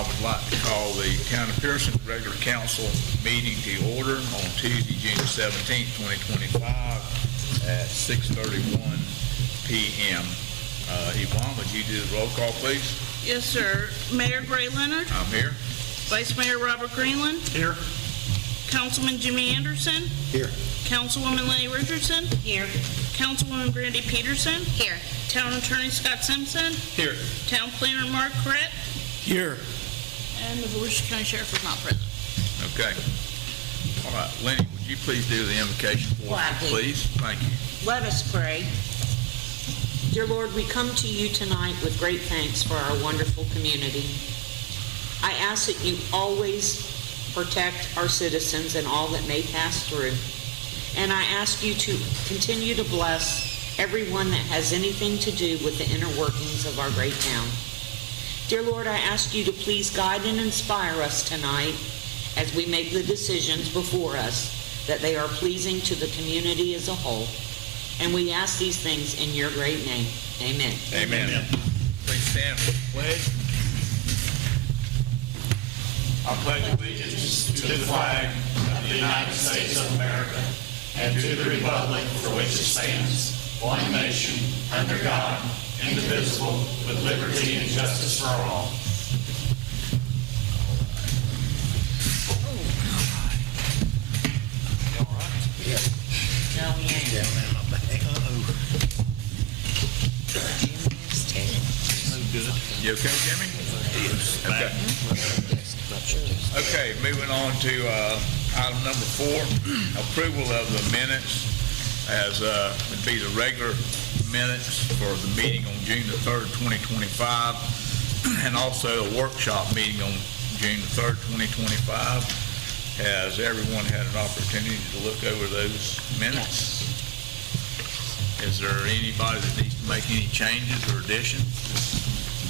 I would like to call the Town of Pierson regular council meeting to order on Tuesday, June 17th, 2025 at 6:31 p.m. Yvonne, would you do the roll call, please? Yes, sir. Mayor Gray Leonard. I'm here. Vice Mayor Robert Greenland. Here. Councilman Jimmy Anderson. Here. Councilwoman Lenny Richardson. Here. Councilwoman Brandy Peterson. Here. Town Attorney Scott Simpson. Here. Town Planner Mark Corrett. Here. And the Volusia County Sheriff is not present. Okay. All right, Lenny, would you please do the invocation for us, Gladly. please? Thank you. Let us pray. Dear Lord, we come to you tonight with great thanks for our wonderful community. I ask that you always protect our citizens and all that may pass through. And I ask you to continue to bless everyone that has anything to do with the inner workings of our great town. Dear Lord, I ask you to please guide and inspire us tonight as we make the decisions before us, that they are pleasing to the community as a whole. And we ask these things in your great name. Amen. Amen. Please stand for the pledge. I pledge allegiance to the flag of the United States of America and to the republic for which it stands, one nation, under God, indivisible, with liberty and justice for all. No, we ain't. You okay, Jimmy? Yes. Okay. Okay, moving on to item number 4, approval of the minutes as would be the regular minutes for the meeting on June the 3rd, 2025, and also a workshop meeting on June the 3rd, 2025. Has everyone had an opportunity to look over those minutes? Is there anybody that needs to make any changes or additions?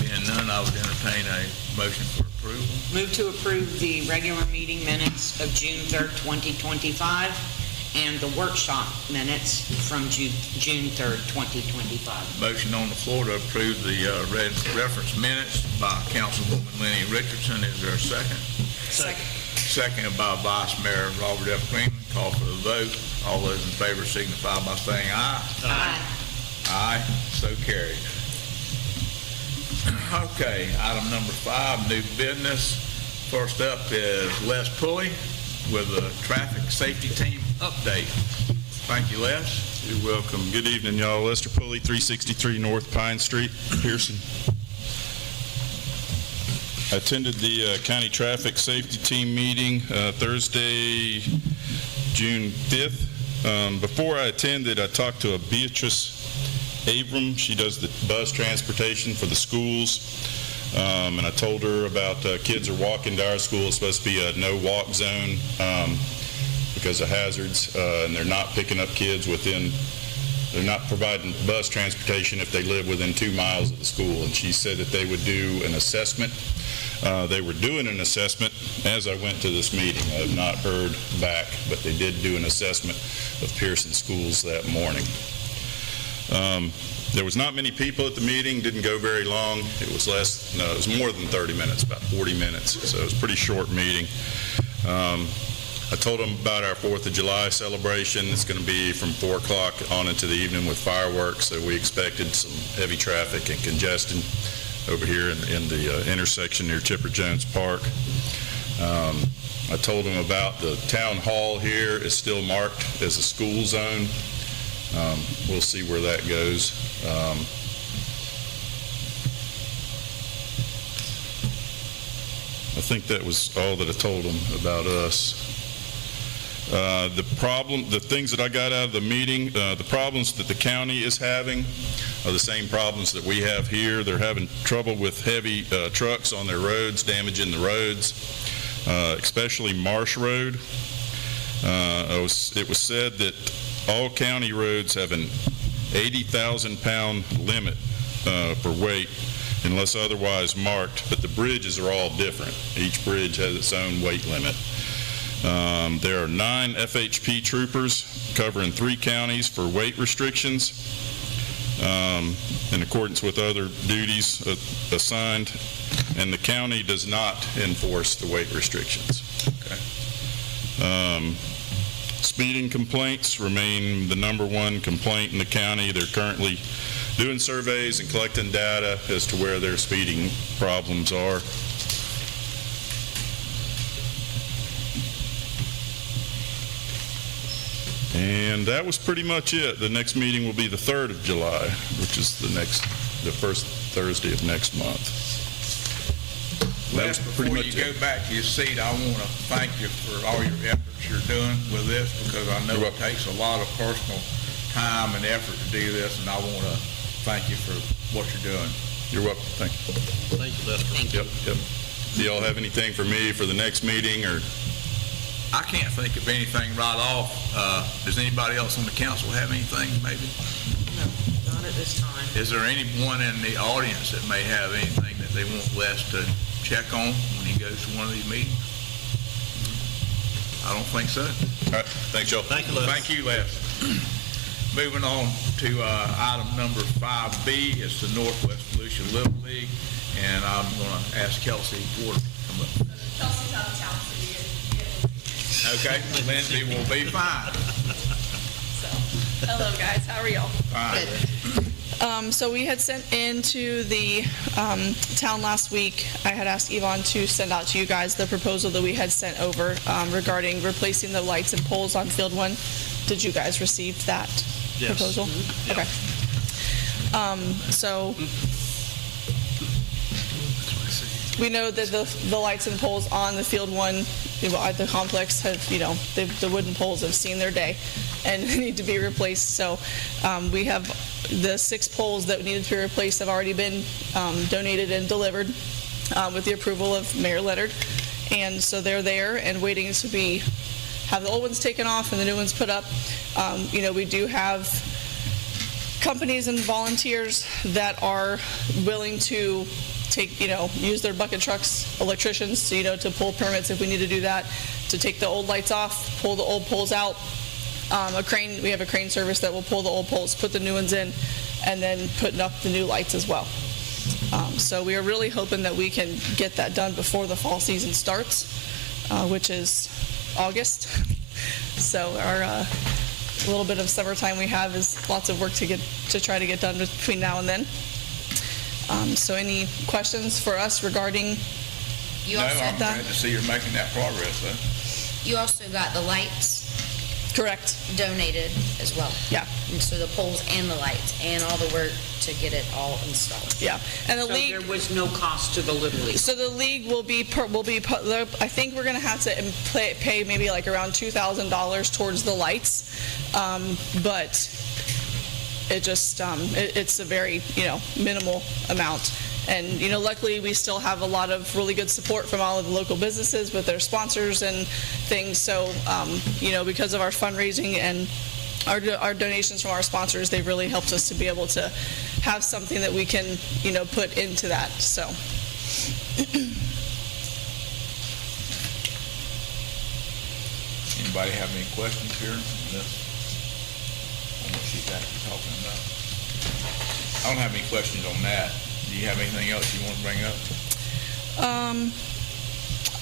Being none, I would entertain a motion for approval. Move to approve the regular meeting minutes of June 3rd, 2025, and the workshop minutes from June 3rd, 2025. Motion on the floor to approve the reference minutes by Councilwoman Lenny Richardson. Is there a second? Second. Seconded by Vice Mayor Robert F. Greenland. Call for the vote. All those in favor signify by saying aye. Aye. Aye. So carried. Okay, item number 5, new business. First up is Les Pulley with a traffic safety team update. Thank you, Les. You're welcome. Good evening, y'all. Lester Pulley, 363 North Pine Street, Pierson. I attended the county traffic safety team meeting Thursday, June 5th. Before I attended, I talked to a Beatrice Abram. She does the bus transportation for the schools. And I told her about kids are walking to our school. It's supposed to be a no walk zone because of hazards, and they're not picking up kids they're not providing bus transportation if they live within 2 miles of the school. And she said that they would do an assessment. They were doing an assessment as I went to this meeting. I have not heard back, but they did do an assessment of Pierson schools that morning. There was not many people at the meeting, didn't go very long. It was it was more than 30 minutes, about 40 minutes, so it was a pretty short meeting. I told them about our 4th of July celebration. It's going to be from 4 o'clock on into the evening with fireworks, so we expected some heavy traffic and congestion over here in the intersection near Chipper Jones Park. I told them about the town hall here is still marked as a school zone. We'll see where that goes. I think that was all that I told them about us. The things that I got out of the meeting, the problems that the county is having are the same problems that we have here. They're having trouble with heavy trucks on their roads, damaging the roads, especially Marsh Road. It was said that all county roads have an 80,000-pound limit for weight unless otherwise marked, but the bridges are all different. Each bridge has its own weight limit. There are 9 FHP troopers covering 3 counties for weight restrictions. in accordance with other duties assigned, and the county does not enforce the weight restrictions. Speeding complaints remain the #1 complaint in the county. They're currently doing surveys and collecting data as to where their speeding problems are. And that was pretty much it. The next meeting will be the 3rd of July, which is the first Thursday of next month. That was Les, pretty before much you it. go back to your seat, I want to thank you for all your efforts you're doing with this, because I know You're it welcome. takes a lot of personal time and effort to do this, and I want to thank you for what you're doing. You're welcome. Thank you. Thank you, Lester. Yep. Do y'all have anything for me for the next meeting, or? I can't think of anything right off. Does anybody else on the council have anything, maybe? No, not at this time. Is there anyone in the audience that may have anything that they want Les to check on when he goes to one of these meetings? I don't think so. All right, thanks, y'all. Thank you, Les. Thank you, Les. Moving on to item number 5B, it's the Northwest Volusia Little League, and I'm going to ask Kelsey Porter to come up. Chelsea's out of town, so you get Okay, Lindsay will be fine. so. Hello, guys. How are y'all? Fine. So we had sent into the town last week. I had asked Yvonne to send out to you guys the proposal that we had sent over regarding replacing the lights and poles on Field 1. Did you guys receive that proposal? Mm-hmm. Okay. So we know that the lights and poles on the Field 1 at the complex have, the wooden poles have seen their day and need to be replaced. So we have the 6 poles that needed to be replaced have already been donated and delivered with the approval of Mayor Leonard. And so they're there and waiting to have the old ones taken off and the new ones put up. We do have companies and volunteers that are willing to use their bucket trucks, electricians, to pull permits if we need to do that, to take the old lights off, pull the old poles out. We have a crane service that will pull the old poles, put the new ones in, and then putting up the new lights as well. So we are really hoping that we can get that done before the fall season starts, which is August. So our little bit of summertime we have is lots of work to try to get done between now and then. So any questions for us regarding You No, also, I'm glad to see you're making that progress, though. you also got the lights correct? donated as well. Yeah, And so the poles and the lights and all the work to get it all installed. yeah. And the So league. there was no cost to the Little League? So the league will be I think we're going to have to pay maybe like around $2,000 towards the lights, but it just it's a very minimal amount. And luckily we still have a lot of really good support from all of the local businesses with their sponsors and things. So because of our fundraising and our donations from our sponsors, they've really helped us to be able to have something that we can put into that. So. Anybody have any questions here on this? On what she's actually talking about? I don't have any questions on that. Do you have anything else you want to bring up?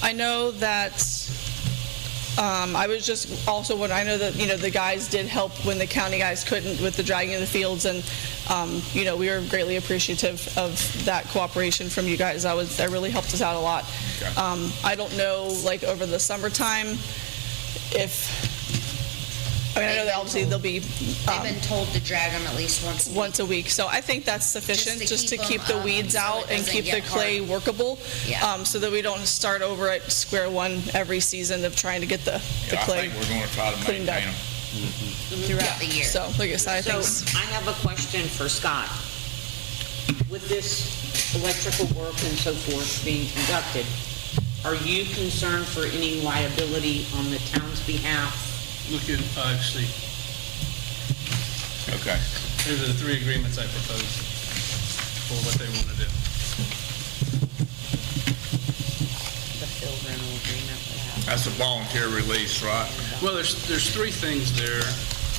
I know that I was just also I know that the guys did help when the county guys couldn't with the dragging of the fields, and we were greatly appreciative of that cooperation from you guys. That really helped us out a lot. Okay. I don't know, like over the summertime, I know that obviously they'll be They've been told to drag them at least once a week. once a week, so I think that's sufficient just to keep the them weeds up so out it and doesn't keep the get clay hard. workable, Yeah. so that we don't start over at square one every season of trying to get the Yeah, I clay think we're going to try to cleaned up. maintain them. Throughout the year. So, like I said, I think So I have a question for Scott. With this electrical work and so forth being conducted, are you concerned for any liability on the town's behalf? Look at 5C. Okay. Those are the 3 agreements I proposed for what they want to do. The field rental agreement for that. That's a volunteer release, right? Well, there's 3 things there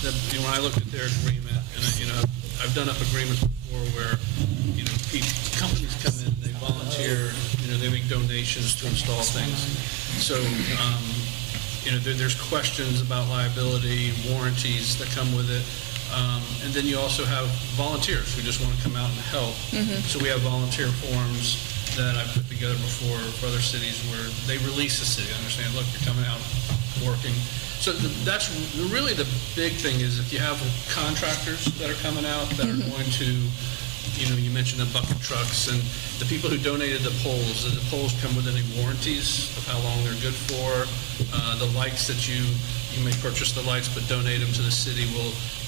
that, when I looked at their agreement, and, I've done up agreements before where, companies come in, they volunteer, they make donations to install things. So, there's questions about liability, warranties that come with it. And then you also have volunteers who just want to come out and help. So we have volunteer forms that I've put together before for other cities where they release the city. Understand, look, you're coming out, working. So that's really the big thing is if you have contractors that are coming out that are going to, you mentioned the bucket trucks and the people who donated the poles come with any warranties of how long they're good for. The lights that you may purchase the lights but donate them to the city.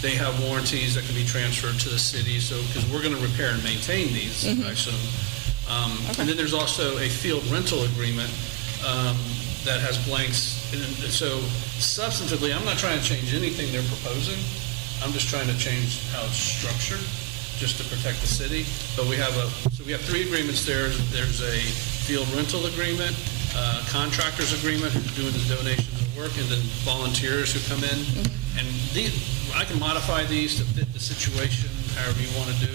They have warranties that can be transferred to the city. So because we're going to repair and maintain these, I assume. And then there's also a field rental agreement that has blanks. And so substantively, I'm not trying to change anything they're proposing. I'm just trying to change how it's structured, just to protect the city. But we have 3 agreements there. There's a field rental agreement, contractors agreement who's doing the donations of work, and then volunteers who come in. And I can modify these to fit the situation, however you want to do.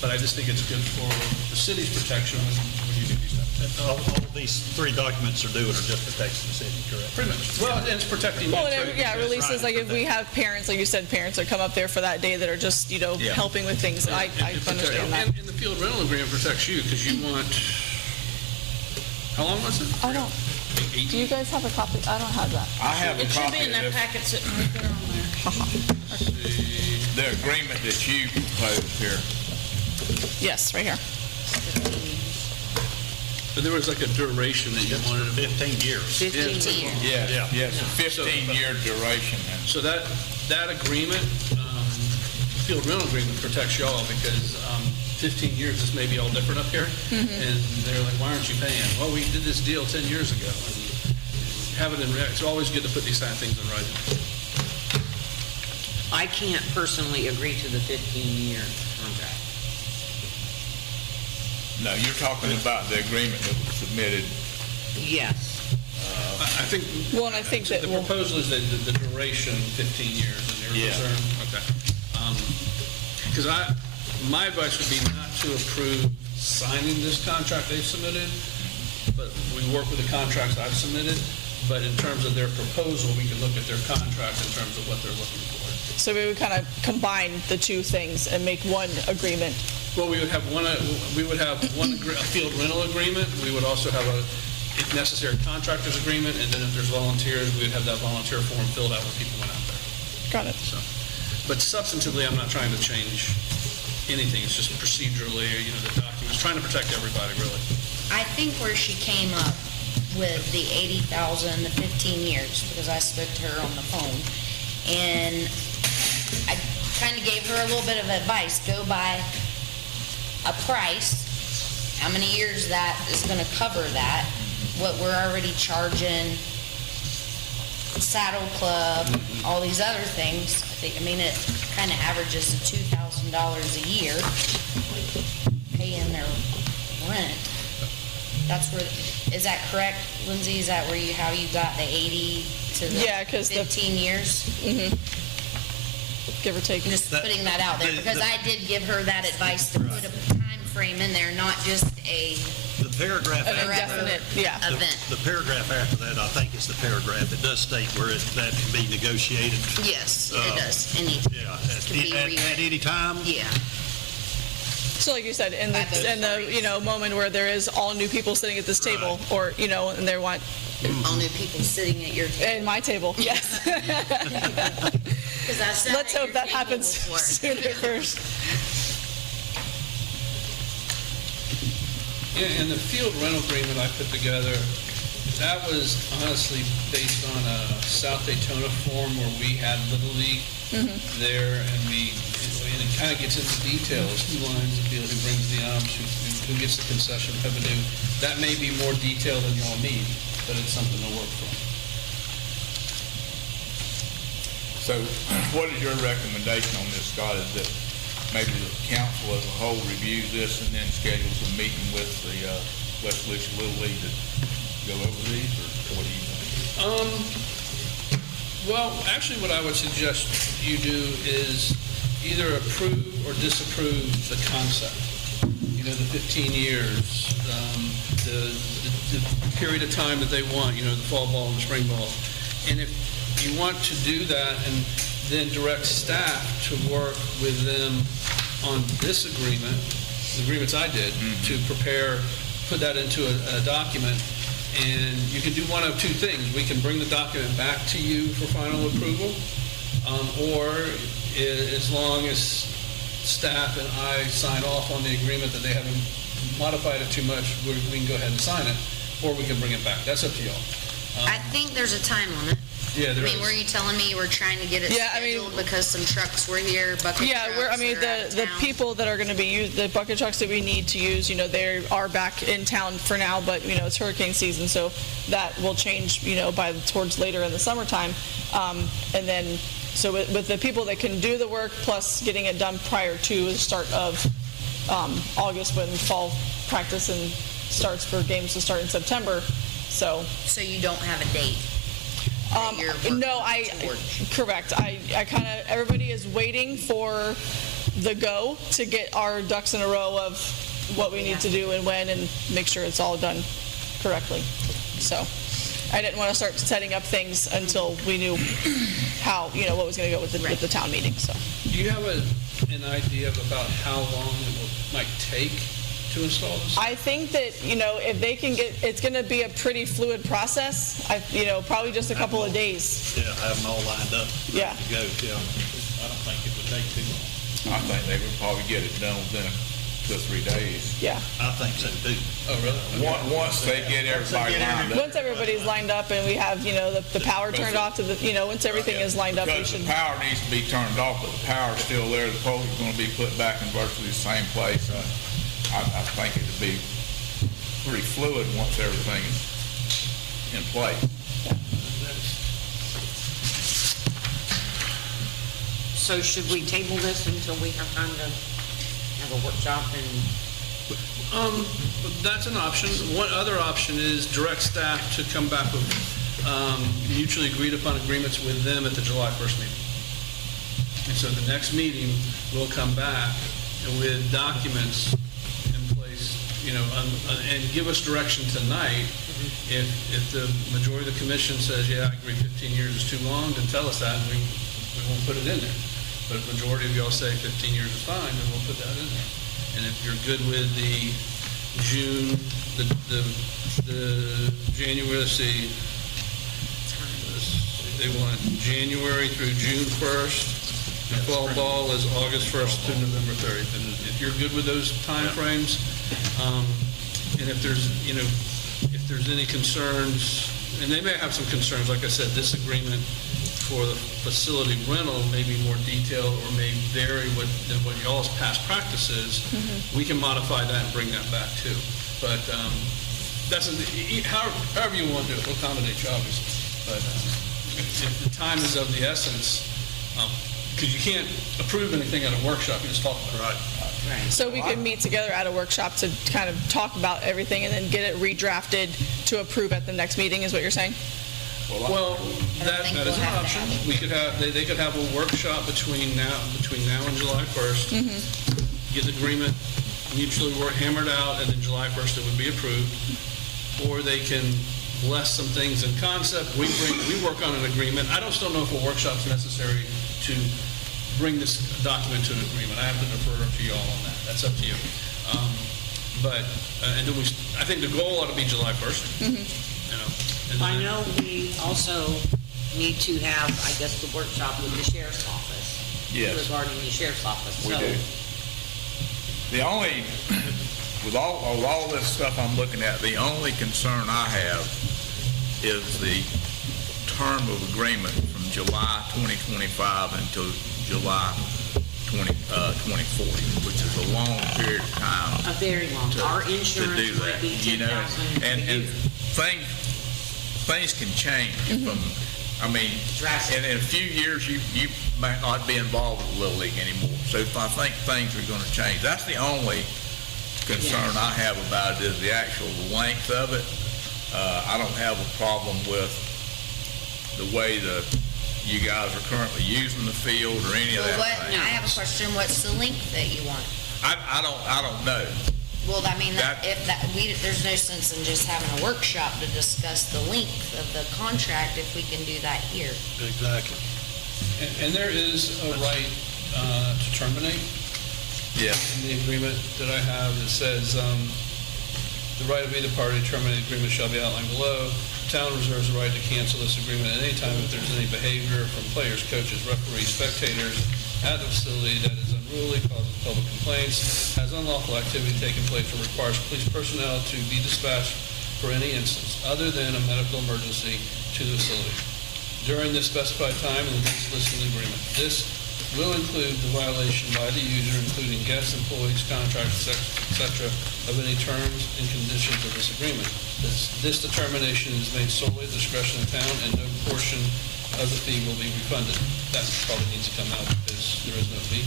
But I just think it's good for the city's protection when you do these things. All of these 3 documents are doing are just protecting the city, correct? Pretty much. Well, and it's protecting. Well, it releases, like if we have parents, like you said, parents that come up there for that day that are just, helping with things. I understand that. And the field rental agreement protects you because you want, how long was it? I don't, do you guys have a copy? I don't have that. I have a It should copy be in of that this. packet sitting right there on there. The agreement that you proposed here. Yes, right here. But there was like a duration that you wanted. 15 years. 15 years. Yes, a 15-year duration. So that agreement, field rental agreement protects y'all because 15 years, this may be all different up here. And they're like, why aren't you paying? Well, we did this deal 10 years ago. And have it in, it's always good to put these kind of things in writing. I can't personally agree to the 15-year contract. No, you're talking about the agreement that was submitted. Yes. I think. Well, and I think that the proposal is that the duration 15 years and your concern. Okay. Because my advice would be not to approve signing this contract they've submitted, but we work with the contracts I've submitted. But in terms of their proposal, we can look at their contract in terms of what they're looking for. So we would kind of combine the 2 things and make one agreement. Well, we would have one a field rental agreement. We would also have if necessary, contractors agreement, and then if there's volunteers, we would have that volunteer form filled out when people went out there. Got it. So, but substantively, I'm not trying to change anything. It's just procedurally, the documents, trying to protect everybody, really. I think where she came up with the 80,000, the 15 years, because I spoke to her on the phone, and I kind of gave her a little bit of advice. Go by a price, how many years that is going to cover that, what we're already charging, Saddle Club, all these other things. It kind of averages to $2,000 a year paying their rent. That's where, is that correct, Lindsay? Is that how you got the 80 to the 15 years? Give or take. Just putting that out there, because I did give her that advice to put a time frame in there, not just a The paragraph An after indefinite, event. the paragraph after that, I think it's the paragraph. It does state where that can be negotiated. Yes, it does. Any, Yeah, can be at any time. yeah. So like you said, in By both the moment where there is all new people sitting at this table, or and they want All new people sitting at your table. at my table, yes. 'Cause I sat Let's at hope your that table happens before. sooner first. Yeah, and the field rental agreement I put together, that was honestly based on a South Daytona form where we had Little League there, and it kind of gets into details, who lines the field, who brings the umps, who gets the concession revenue. That may be more detail than y'all need, but it's something to work from. So what is your recommendation on this, Scott? Is that maybe the council as a whole reviews this and then schedules a meeting with the West Lucia Little League to go over these, or what do you think? Well, actually, what I would suggest you do is, either approve or disapprove the concept. You know, the 15 years, the period of time that they want, you know, the fall ball and the spring ball. And if you want to do that and then direct staff to work with them on this agreement, the agreements I did, to prepare, put that into a document, and you can do one of two things. We can bring the document back to you for final approval, or as long as staff and I sign off on the agreement that they haven't modified it too much, we can go ahead and sign it, or we can bring it back. That's up to y'all. I think there's a time limit. Yeah, I there mean, is. were you telling me you were trying to get it Yeah, I mean- scheduled because some trucks were here, bucket Yeah, trucks the are out of people that are going to be the bucket trucks that we need to use, you know, they are back in town for now, but, you know, it's hurricane season, so that will change, you know, by towards later in the summertime. And then, so with the people that can do the work, plus getting it done prior to the start of August, when fall practice and starts for games to start in September, so. So you don't have a date? that you're working No, towards? correct. I kind of, everybody is waiting for the go to get our ducks in a row of what we need to do and when, and make sure it's all done correctly. So I didn't want to start setting up things until we knew how, you know, what was going to go with the town meeting, so. Do you have an idea of about how long it might take to install this? I think that, you know, if they can get, it's going to be a pretty fluid process. You know, probably just a couple of days. Yeah, have them all lined up. ready Yeah. to go, yeah. I don't think it would take too long. I think they would probably get it done within 2 or 3 days. Yeah. I think so too. Oh, really? Once they get everybody lined up. Once everybody's lined up and we have, you know, the power turned off to the, you know, once everything is lined up, we Because should. the power needs to be turned off, but the power's still there. The poles are gonna be put back in virtually the same place. I think it'd be pretty fluid once everything is in place. So should we table this until we have time to have a workshop and? That's an option. One other option is direct staff to come back with mutually agreed upon agreements with them at the July 1st meeting. And so the next meeting, we'll come back with documents in place, you know, and give us direction tonight. If the majority of the commission says, yeah, I agree 15 years is too long, then tell us that and we won't put it in there. But if the majority of y'all say 15 years is fine, then we'll put that in there. And if you're good with the June, the January, let's see, they want January through June 1st. The fall ball is August 1st through November 30th. And if you're good with those timeframes, and if there's, you know, if there's any concerns, and they may have some concerns, like I said, this agreement for the facility rental may be more detailed or may vary than what y'all's past practice is. We can modify that and bring that back too. But that's however you want to do it, we'll accommodate you obviously. But if the time is of the essence, because you can't approve anything at a workshop, you just talk about it. Right. So we can meet together at a workshop to kind of talk about everything and then get it redrafted to approve at the next meeting, is what you're saying? Well, that think is we'll an have to option. have it. We could have, they could have a workshop between now and July 1st. Get the agreement mutually hammered out, and then July 1st it would be approved. Or they can bless some things in concept. We work on an agreement. I still know if a workshop's necessary to bring this document to an agreement. I have to defer to y'all on that. That's up to you. And then I think the goal ought to be July 1st. You know. And I then- know we also need to have, I guess, the workshop with the sheriff's office. Yes. Regarding the sheriff's office. We So, do. The only, with all this stuff I'm looking at, the only concern I have is the term of agreement from July 2025 until July 2040, which is a long period of time A very long. Our to insurance do might that, be you know, 10,000 a and year. things can change from, I mean, Drastic. in a few years, you might not be involved with Little League anymore. So I think things are going to change. That's the only concern I have about it, is the actual length of it. I don't have a problem with the way the you guys are currently using the field or any of Well, that what, thing. I have a question, what's the length that you want? I don't know. Well, I mean, That- there's no sense in just having a workshop to discuss the length of the contract if we can do that here. Exactly. And there is a right to terminate. Yeah. In the agreement that I have, it says, the right of either party to terminate the agreement shall be outlined below. The town reserves the right to cancel this agreement at any time if there's any behavior from players, coaches, referees, spectators at the facility that is unruly, causes public complaints, has unlawful activity taking place, or requires police personnel to be dispatched for any instance other than a medical emergency to the facility during the specified time and the dates listed in the agreement. This will include the violation by the user, including guests, employees, contractors, etc., of any terms and conditions of this agreement. This determination is made solely at the discretion of the town, and no portion of the fee will be refunded. That probably needs to come out because there is no fee.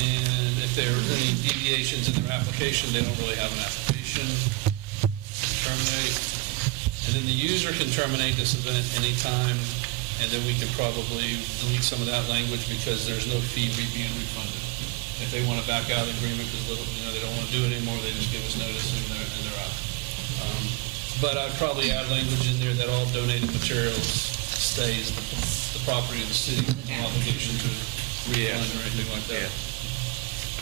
And if there are any deviations in their application, they don't really have an application. Terminate. And then the user can terminate this event anytime, and then we can probably delete some of that language because there's no fee being refunded. If they want to back out of the agreement because they don't want to do it anymore, they just give us notice and they're out. But I'd probably add language in there that all donated materials stays the property of the city, no obligation to refund or anything like that.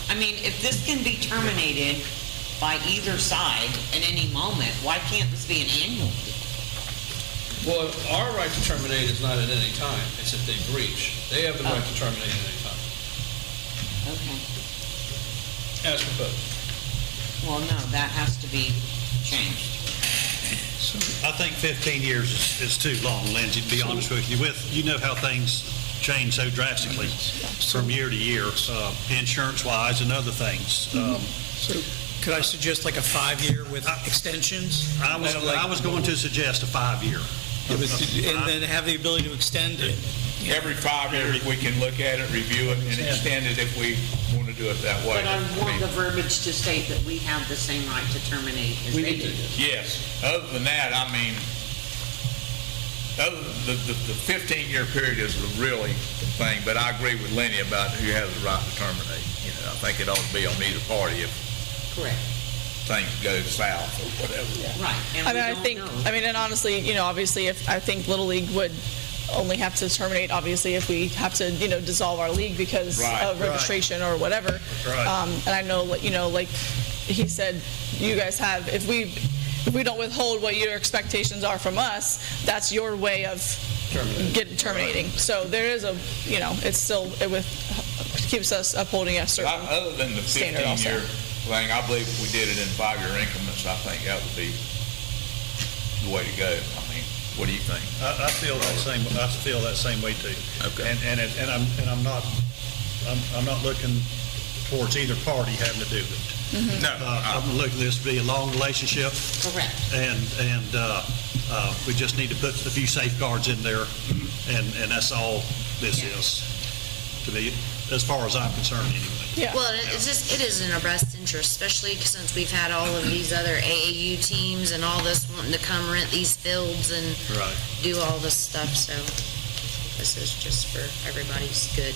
I mean, if this can be terminated by either side at any moment, why can't this be an annual fee? Well, our right to terminate is not at any time. It's if they breach. They have the right to terminate at any time, Okay. as proposed. Well, no, that has to be changed. I think 15 years is too long, Lindsay, to be honest with you. You know how things change so drastically from year to year, insurance-wise and other things. So could I suggest like a 5-year with extensions? I was going to suggest a 5-year. And then have the ability to extend it? Every 5 years, we can look at it, review it, and extend it if we want to do it that way. But I want the verbiage to state that we have the same right to terminate as they do. Yes. Other than that, I mean, the 15-year period is the really thing, but I agree with Lenny about who has the right to terminate. I think it ought to be on either party if Correct. things go south or whatever. Right. And I we mean, don't know. and honestly, obviously, if I think Little League would only have to terminate, obviously, if we have to, dissolve our league because of registration or whatever. Right. And I know, like he said, you guys have, if we don't withhold what your expectations are from us, that's your way of terminating. So there is it's still, keeps us upholding a certain Other than the standard also. 15-year thing, I believe if we did it in 5-year increments, I think that would be the way to go. I mean, what do you think? I feel that same. I feel that same way too. Okay. And I'm not looking towards either party having to do it. No. I'm looking at this to be a long relationship, Correct. and we just need to put a few safeguards in there, and that's all this is, to me, as far as I'm concerned anyway. Yeah. Well, it is in our best interest, especially since we've had all of these other AAU teams and all this wanting to come rent these fields and Right. do all this stuff, so this is just for everybody's good.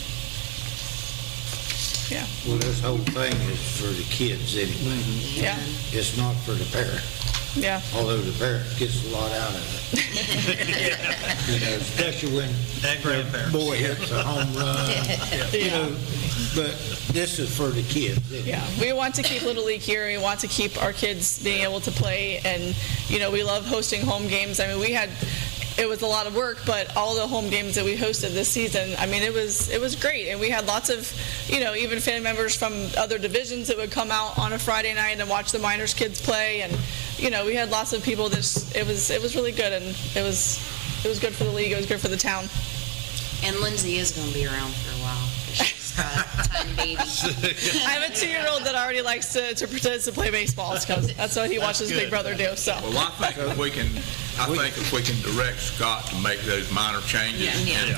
Yeah. Well, this whole thing is for the kids anyway. Yeah. It's not for the parent, Yeah. although the parent gets a lot out of it. Especially when And grandparents. boy hits a home run, but this is for the kids anyway. Yeah, we want to keep Little League here. We want to keep our kids being able to play, and we love hosting home games. I mean, it was a lot of work, but all the home games that we hosted this season, I mean, it was great, and we had lots of, even family members from other divisions that would come out on a Friday night and watch the minors kids play, and we had lots of people. It was really good, and it was good for the league. It was good for the town. And Lindsay is going to be around for a while, 'cause she's got a tiny baby. I have a 2-year-old that already likes to pretend to play baseball because that's what he watches Big Brother do. So. Well, I think if we can direct Scott to make those minor changes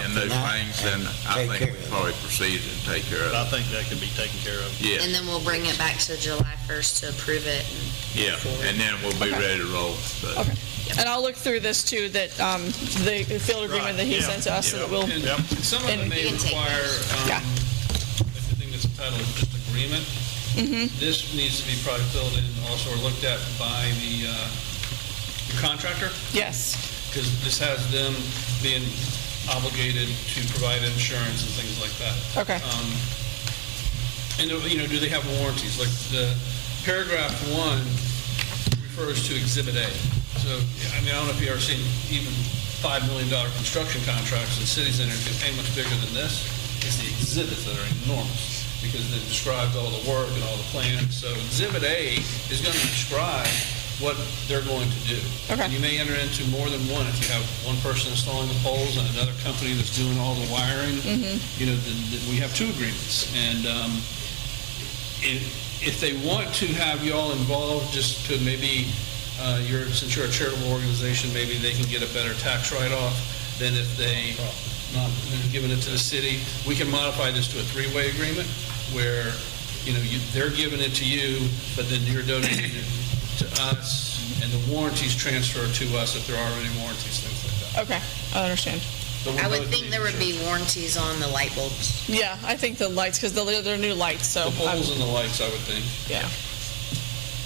and those things, then I think we can probably proceed and take care of I it. think that can be taken care of. Yes, And then we'll bring it back to July 1st to approve it. yeah, and then we'll be ready to roll. But Okay. And I'll look through this too, that, the field agreement that he yeah, sent to us, so that we'll, And some of them may You can take require, Yeah. I think it's entitled just agreement. This needs to be probably filled in also or looked at by the contractor, yes, because this has them being obligated to provide insurance and things like that. okay, And, do they have warranties? Like the paragraph 1 refers to Exhibit A. So, I mean, I don't know if you've ever seen even $5 million construction contracts in cities that are paying much bigger than this. It's the exhibits that are enormous because it describes all the work and all the plans. So Exhibit A is going to describe what they're going to do. Okay. You may enter into more than one. If you have one person installing the poles and another company that's doing all the wiring, then we have 2 agreements. And if they want to have you all involved, just to maybe, since you're a charitable organization, maybe they can get a better tax write-off than if they're giving it to the city. We can modify this to a 3-way agreement where, they're giving it to you, but then you're donating it to us, and the warranties transfer to us if there are any warranties, things like that. okay, I understand. But I we're would both think there would be insurance. warranties on the light bulbs. Yeah, I think the lights, because they're new lights, so. The poles and the lights, I would think. Yeah.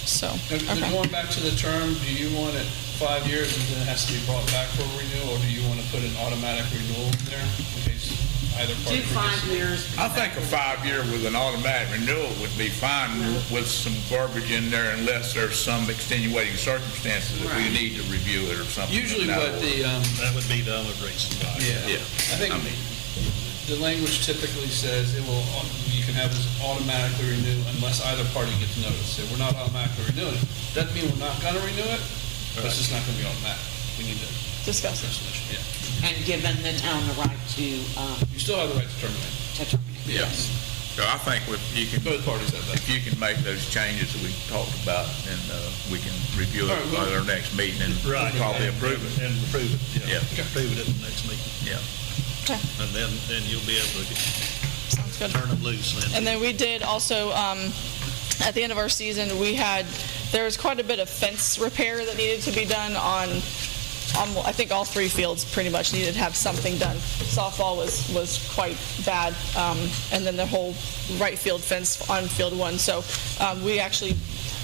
So, And okay. going back to the term, do you want it 5 years and then it has to be brought back for renewal, or do you want to put an automatic renewal in there in case either party Do forgets? 5 years. I think a 5-year with an automatic renewal would be fine with some verbiage in there unless there's some extenuating circumstances that we need to review it or something. Usually No. what the, That would be the other reason why. yeah, I think the language typically says you can have this automatically renew unless either party gets notice. If we're not automatically renewing it, doesn't mean we're not going to renew it, but it's just not going to be automatic. We need to Discuss it. address this, yeah. And given the town the right to You still have the right to terminate. terminate. Yes. So I think Both parties have that. if you can make those changes that we talked about, then we can review it All right, at our next meeting and Right. probably approve it. And approve it, yeah. Yeah. Approve it at the next meeting. Yeah. Okay, And then you'll be able to sounds good. turn them loose, Lynn. And then we did also, at the end of our season, there was quite a bit of fence repair that needed to be done on I think all 3 fields pretty much needed to have something done. Softball was quite bad, and then the whole right field fence on field 1. So we actually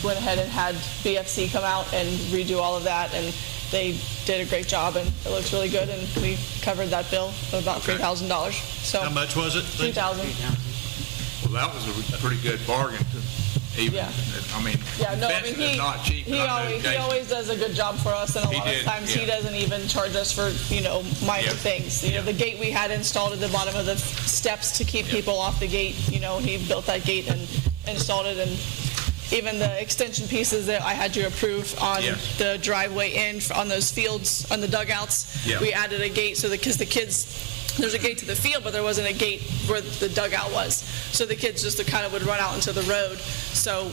went ahead and had BFC come out and redo all of that, and they did a great job, and it looks really good, and we covered that bill of about $3,000. So How much was it? $3,000. Well, that was a pretty good bargain to even, Yeah. I mean, Yeah, no, I fencing mean, is not cheap. he but I know always, he Jason- always does a good job for us, and a He lot did, of times he yeah. doesn't even charge us for, minor Yeah. things. The gate we had installed at the bottom of the steps to keep people off the gate, he built that gate and installed it, and even the extension pieces that I had to approve on Yes. the driveway in, on those fields, on the dugouts, Yeah. we added a gate because the kids, there's a gate to the field, but there wasn't a gate where the dugout was. So the kids just kind of would run out into the road. So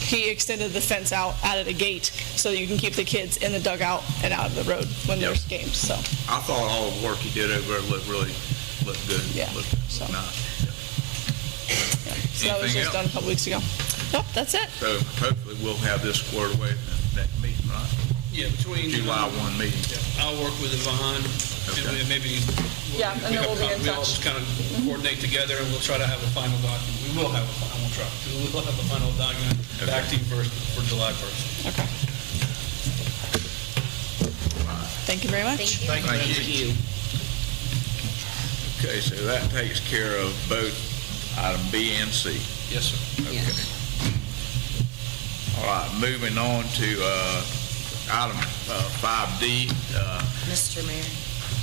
he extended the fence out, added a gate, so you can keep the kids in the dugout and out of the road when there's games, so. I thought all the work he did over there looked good. Yeah, Looked so. nice. Yeah. So that was Anything just done a couple weeks ago. Nope, that's it. So hopefully we'll have this squared away at the next meeting, right? Yeah, between. July 1 meeting. I'll work with Yvonne, Okay. and maybe. Yeah, and then we'll be in We all touch. just kind of coordinate together, and we'll try to have a final document. We will have I won't try. We will have a final document back to you for July 1st. Okay. Thank you very much. Thank you. Thank you. Okay, so that takes care of both item B and C. Yes, sir. Okay. All right, moving on to item 5D. Mr. Mayor.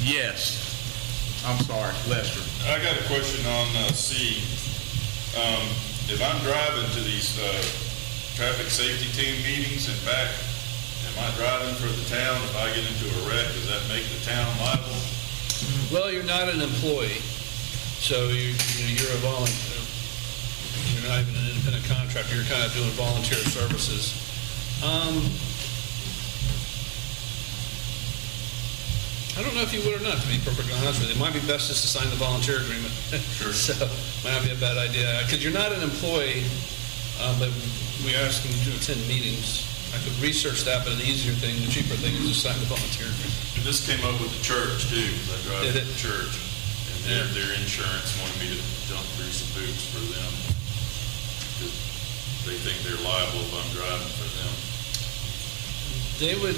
Yes. I'm sorry, Lester. I got a question on C. If I'm driving to these traffic safety team meetings and back, am I driving for the town? If I get into a wreck, does that make the town liable? Well, you're not an employee, so you're a volunteer. You're not even an independent contractor. You're kind of doing volunteer services. I don't know if you would or not, to be perfectly honest with you. It might be best just to sign the volunteer agreement. Sure. So, might not be a bad idea, because you're not an employee, but we ask you to attend meetings. I could research that, but the easier thing, the cheaper thing is just sign the volunteer agreement. And this came up with the church too, because I drive Did to it? the church, and their insurance wanted me to jump through some hoops for them, because they think they're liable if I'm driving for them. They would,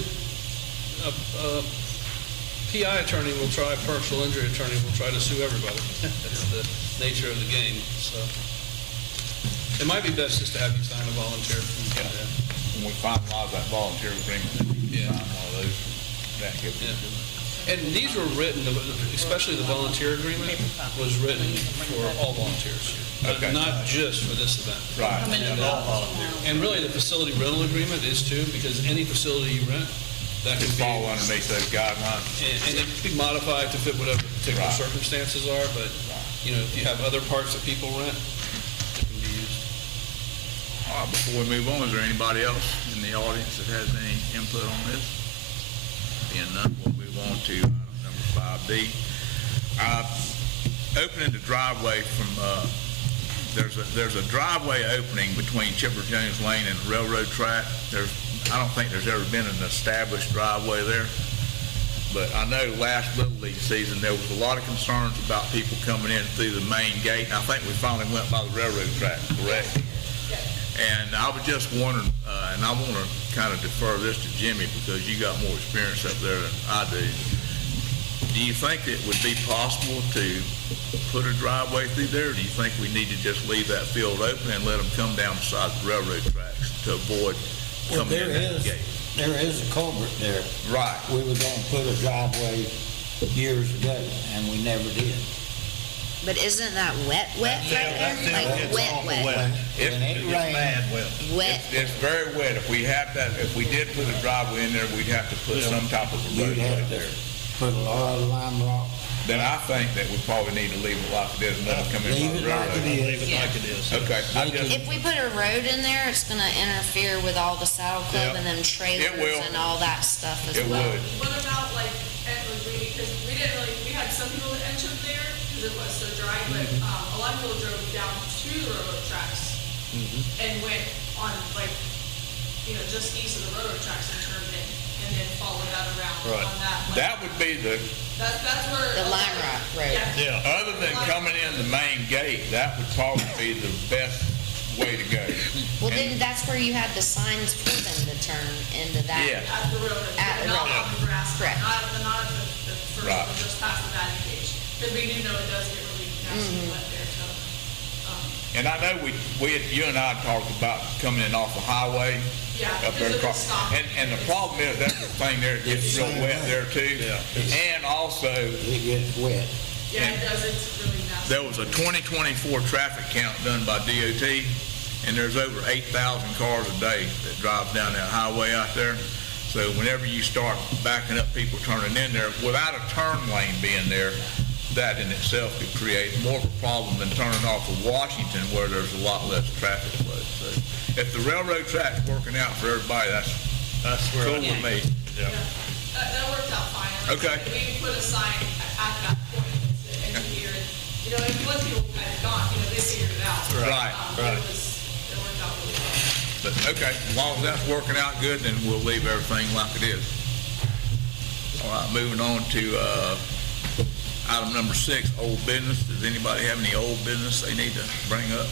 a PI attorney will try, personal injury attorney will try to sue everybody. That's the nature of the game, so. It might be best just to have you sign a volunteer. When we finalize that volunteer agreement, we Yeah. sign all those. That gives Yeah. us- And these were written, especially the volunteer agreement, was written for all volunteers. Okay. Not just for this event. Right. And really, the facility rental agreement is too, because any facility you rent, that Just could be, fall underneath those guidelines. and it could be modified to fit whatever the particular Right. circumstances are, but, you know, if you have other parts that people rent, it can be used. All right, before we move on, is there anybody else in the audience that has any input on this? Being none, we'll move on to item number 5B. Opening the driveway from, there's a driveway opening between Chipper Jones Lane and the railroad track. I don't think there's ever been an established driveway there. But I know last Little League season, there was a lot of concerns about people coming in through the main gate. And I think we finally went by the railroad track, correct? And I was just wondering, and I want to kind of defer this to Jimmy because you got more experience up there than I do. Do you think it would be possible to put a driveway through there? Or do you think we need to just leave that field open and let them come down beside the railroad tracks to avoid Well, coming in that gate? there is a culvert there. Right. We were gonna put a driveway years ago, and we never did. But isn't that wet right there? Like It's wet, awful wet, wet. When it It's rained, bad wet. wet. It's very wet. If we did put a driveway in there, we'd have to put some type of a you'd roadway have to there. put a lot of lime rock. Then I think that we probably need to leave it like it is and let them come in Leave by it the like railroad. it Leave it like it is. Okay, I just, If we put a road in there, it's gonna interfere with all the saddle club Yeah. and them trailers will. and all that stuff as it well. would. What about like, because we didn't really, we had some people that entered there because it was so dry, but a lot of people drove down to the railroad tracks and went on like, just east of the railroad tracks and turned in and then followed that around Right. on that. like, That would be That's where. The Lime Rock Road. Yeah. Yeah. other than coming in the main gate, that would probably be the best way to go. Well, then that's where you had the signs for them to turn into that. Yeah. At the railroad, At the not railroad. on the grass, Correct. not at the first, Right. one, just past the batting cage. Because we do know it does get really nasty wet there, so. And I know you and I talked about coming in off the highway. Yeah, Up there because of the across. stop. And the problem is, that's the thing there, it gets real wet there too. And also, It gets wet. Yeah, it does, it's really nasty. there was a 2024 traffic count done by DOT, and there's over 8,000 cars a day that drive down that highway out there. So whenever you start backing up people turning in there, without a turn lane being there, that in itself could create more of a problem than turning off of Washington where there's a lot less traffic flow. So if the railroad track's working out for everybody, that's where cool with me. Yeah. That worked out fine. Okay. We put a sign at that point, and here, and once people had gone, they figured it out. Right, right. It worked out really well. But, okay, as long as that's working out good, then we'll leave everything like it is. All right, moving on to, item number 6, old business. Does anybody have any old business they need to bring up?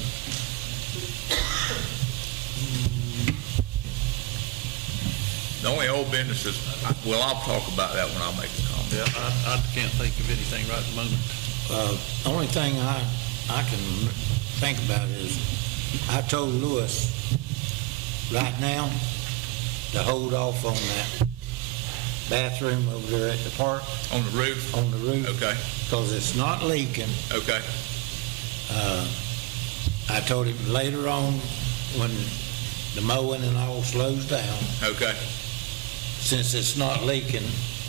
The only old business is, well, I'll talk about that when I make a comment. Yeah, I can't think of anything right at the moment. Only thing I can think about is, I told Lewis right now to hold off on that bathroom over there at the park, On the roof? on the roof. Okay, Because it's not leaking. okay, I told him later on, when the mowing and all slows down, okay. since it's not leaking,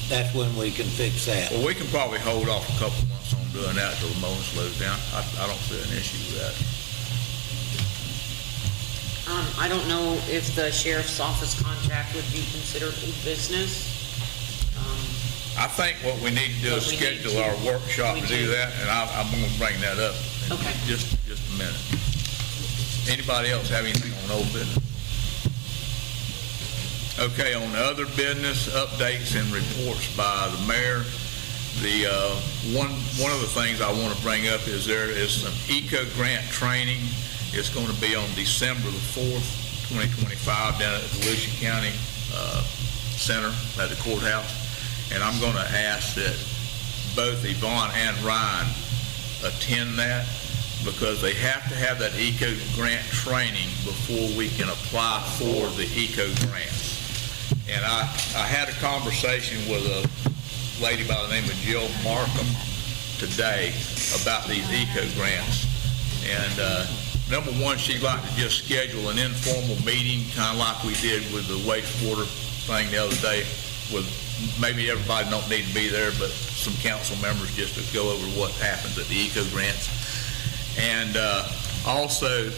that's when we can fix that. Well, we can probably hold off a couple months on doing that till the mowing slows down. I don't see an issue with that. I don't know if the sheriff's office contract would be considered old business. I think what we need to do is What we need schedule to- our workshop we to do do. that, and I'm gonna bring that up in Okay. just a minute. Anybody else have anything on old business? Okay, on other business, updates and reports by the mayor. The, one of the things I want to bring up is there is some eco grant training. It's going to be on December the 4th, 2025 down at the Volusia County Center at the courthouse. And I'm going to ask that both Yvonne and Ryan attend that, because they have to have that eco grant training before we can apply for the eco grant. And I had a conversation with a lady by the name of Jill Markham today about these eco grants. And number one, she'd like to just schedule an informal meeting, kind of like we did with the wastewater thing the other day, with maybe everybody don't need to be there, but some council members just to go over what happens at the eco grants. And also,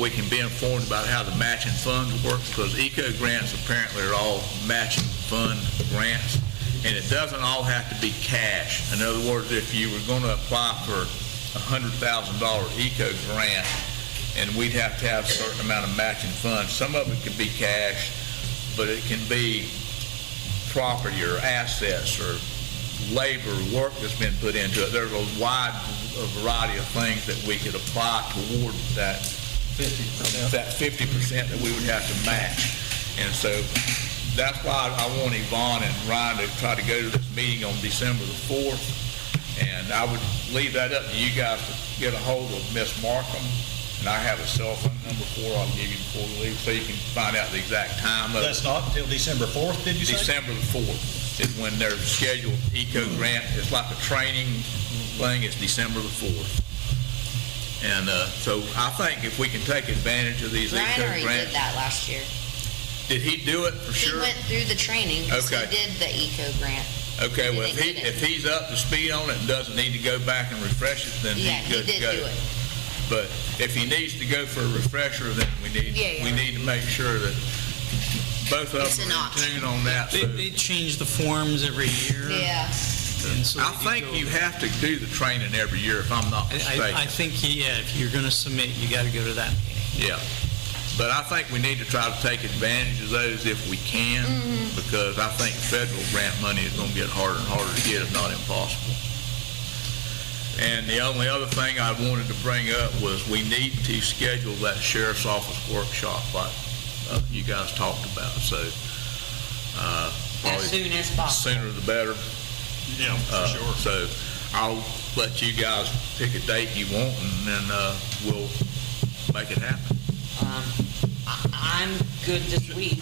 we can be informed about how the matching funds work, because eco grants apparently are all matching fund grants, and it doesn't all have to be cash. In other words, if you were going to apply for a $100,000 eco grant, and we'd have to have a certain amount of matching funds, some of it could be cash, but it can be property or assets or labor, work that's been put into it. There's a wide variety of things that we could apply toward that 50% that we would have to match. And so that's why I want Yvonne and Ryan to try to go to this meeting on December the 4th. And I would leave that up to you guys to get a hold of Miss Markham. And I have a cell phone number for her I'll give you before we leave, so you can find out the exact time of it. That's not until December 4th, did you say? December the 4th is when their scheduled eco grant. It's like a training thing. It's December the 4th. And so I think if we can take advantage of these Ryan eco already grants. did that last year. Did he do it for He sure? went through the training, so Okay. he did the eco grant. Okay, well, He didn't get it. if he's up to speed on it and doesn't need to go back and refresh it, then Yeah, he's he good to did go. do it. But if he needs to go for a refresher, then we Yeah. need to make sure that both of It's them an are in option. tune on that. They, So they change the forms every year. Yeah. and so I that think go- you have to do the training every year, if I'm not mistaken. I think, yeah, if you're going to submit, you got to go to that meeting. Yeah. But I think we need to try to take advantage of those if we can, because I think federal grant money is going to get harder and harder to get, if not impossible. And the only other thing I wanted to bring up was we need to schedule that sheriff's office workshop like you guys talked about. So As probably soon as possible. sooner the better. Yeah, for sure. So I'll let you guys pick a date you want, and then we'll make it happen. I'm good this week.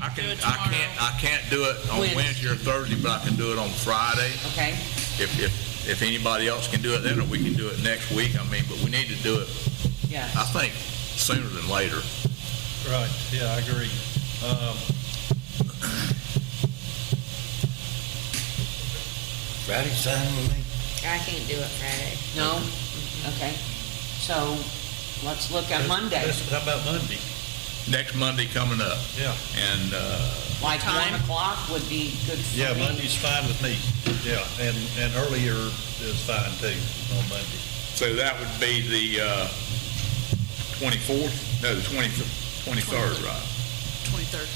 I Do it I can't do it on Wednesday. Wednesday or Thursday, but I can do it on Friday. Okay? If anybody else can do it then, or we can do it next week. I mean, but we need to do it, Yeah. I think, sooner than later. Right, yeah, I agree. Friday's fine with me. I can't do it Friday. No? Okay. So let's look at Monday, How about Monday? Next Monday coming up. Yeah. And like 1 o'clock would be good for me. Yeah, Monday's fine with me. Yeah, and earlier is fine too on Monday. so that would be the 24th? No, the 23rd, right? 23rd.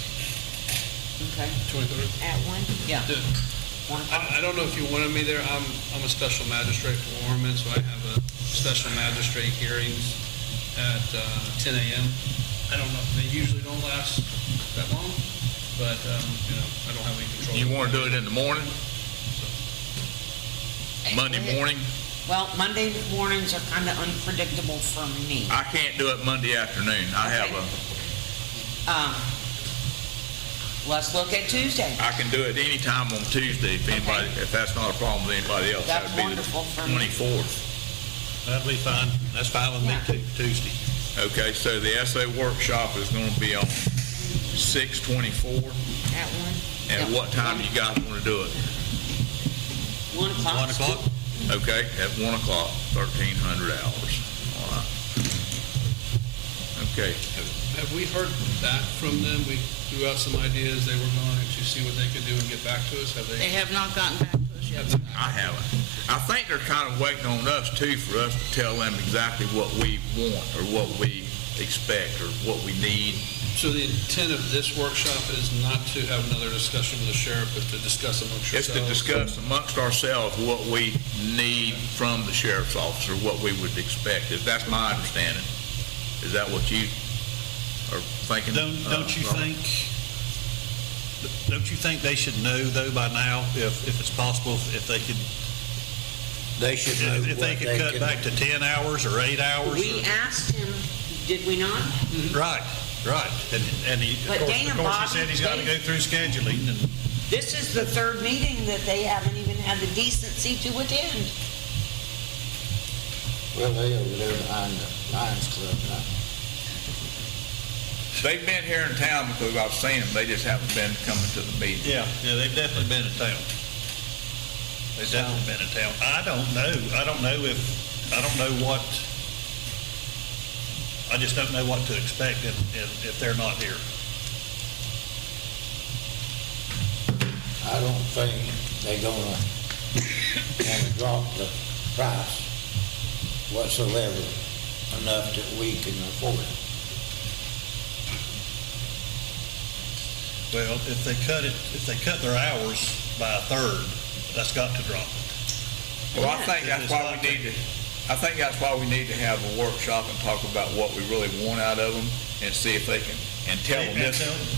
Okay, 23rd. At 1? yeah. The- 1 o'clock. I don't know if you wanted me there. I'm a special magistrate for Ormond, so I have a special magistrate hearings at 10 a.m. I don't know, they usually don't last that long, but, I don't have any control. You want to do it in the morning? Monday morning? Well, Monday mornings are kind of unpredictable for me. I can't do it Monday afternoon. I have Let's look at Tuesday. I can do it any time on Tuesday if that's not a problem with anybody else. That's That would be wonderful the for me. 24th. That'll be fine. That's fine with me Yeah. too, Tuesday. Okay, so the essay workshop is going to be on 6/24. At 1? And what time you guys want to do it? 1 o'clock. 1 o'clock? Okay, at 1 o'clock, 1,300 hours. All right. Okay, Have we heard back from them? We threw out some ideas. They were going to see what they could do and get back to us. Have They they? have not gotten back to us yet. I haven't. I think they're kind of waiting on us too for us to tell them exactly what we want or what we expect or what we need. So the intent of this workshop is not to have another discussion with the sheriff, but to discuss amongst It's yourselves? to discuss amongst ourselves what we need from the sheriff's officer, what we would expect. That's my understanding. Is that what you are thinking? Don't you Robert? think they should know, though, by now, if it's possible, if they could, They should know if they what could they cut can. back to 10 hours or 8 hours? We asked him, did we not? Right. And he, But of Dana, course, he Bob, said he's got to Dana- go through scheduling, and This is the third meeting that they haven't even had the decency to attend. Well, they over there behind the Lions Club now. They've been here in town because I've seen them. They just haven't been coming to the meeting. yeah, they've definitely been in town. They've definitely been in town. I don't know what, I just don't know what to expect if they're not here. I don't think they're gonna drop the price whatsoever enough that we can afford it. Well, if they cut their hours by a third, that's got to drop. Well, I think that's why we need to have a workshop and talk about what we really want out of them and see if they can, and tell them,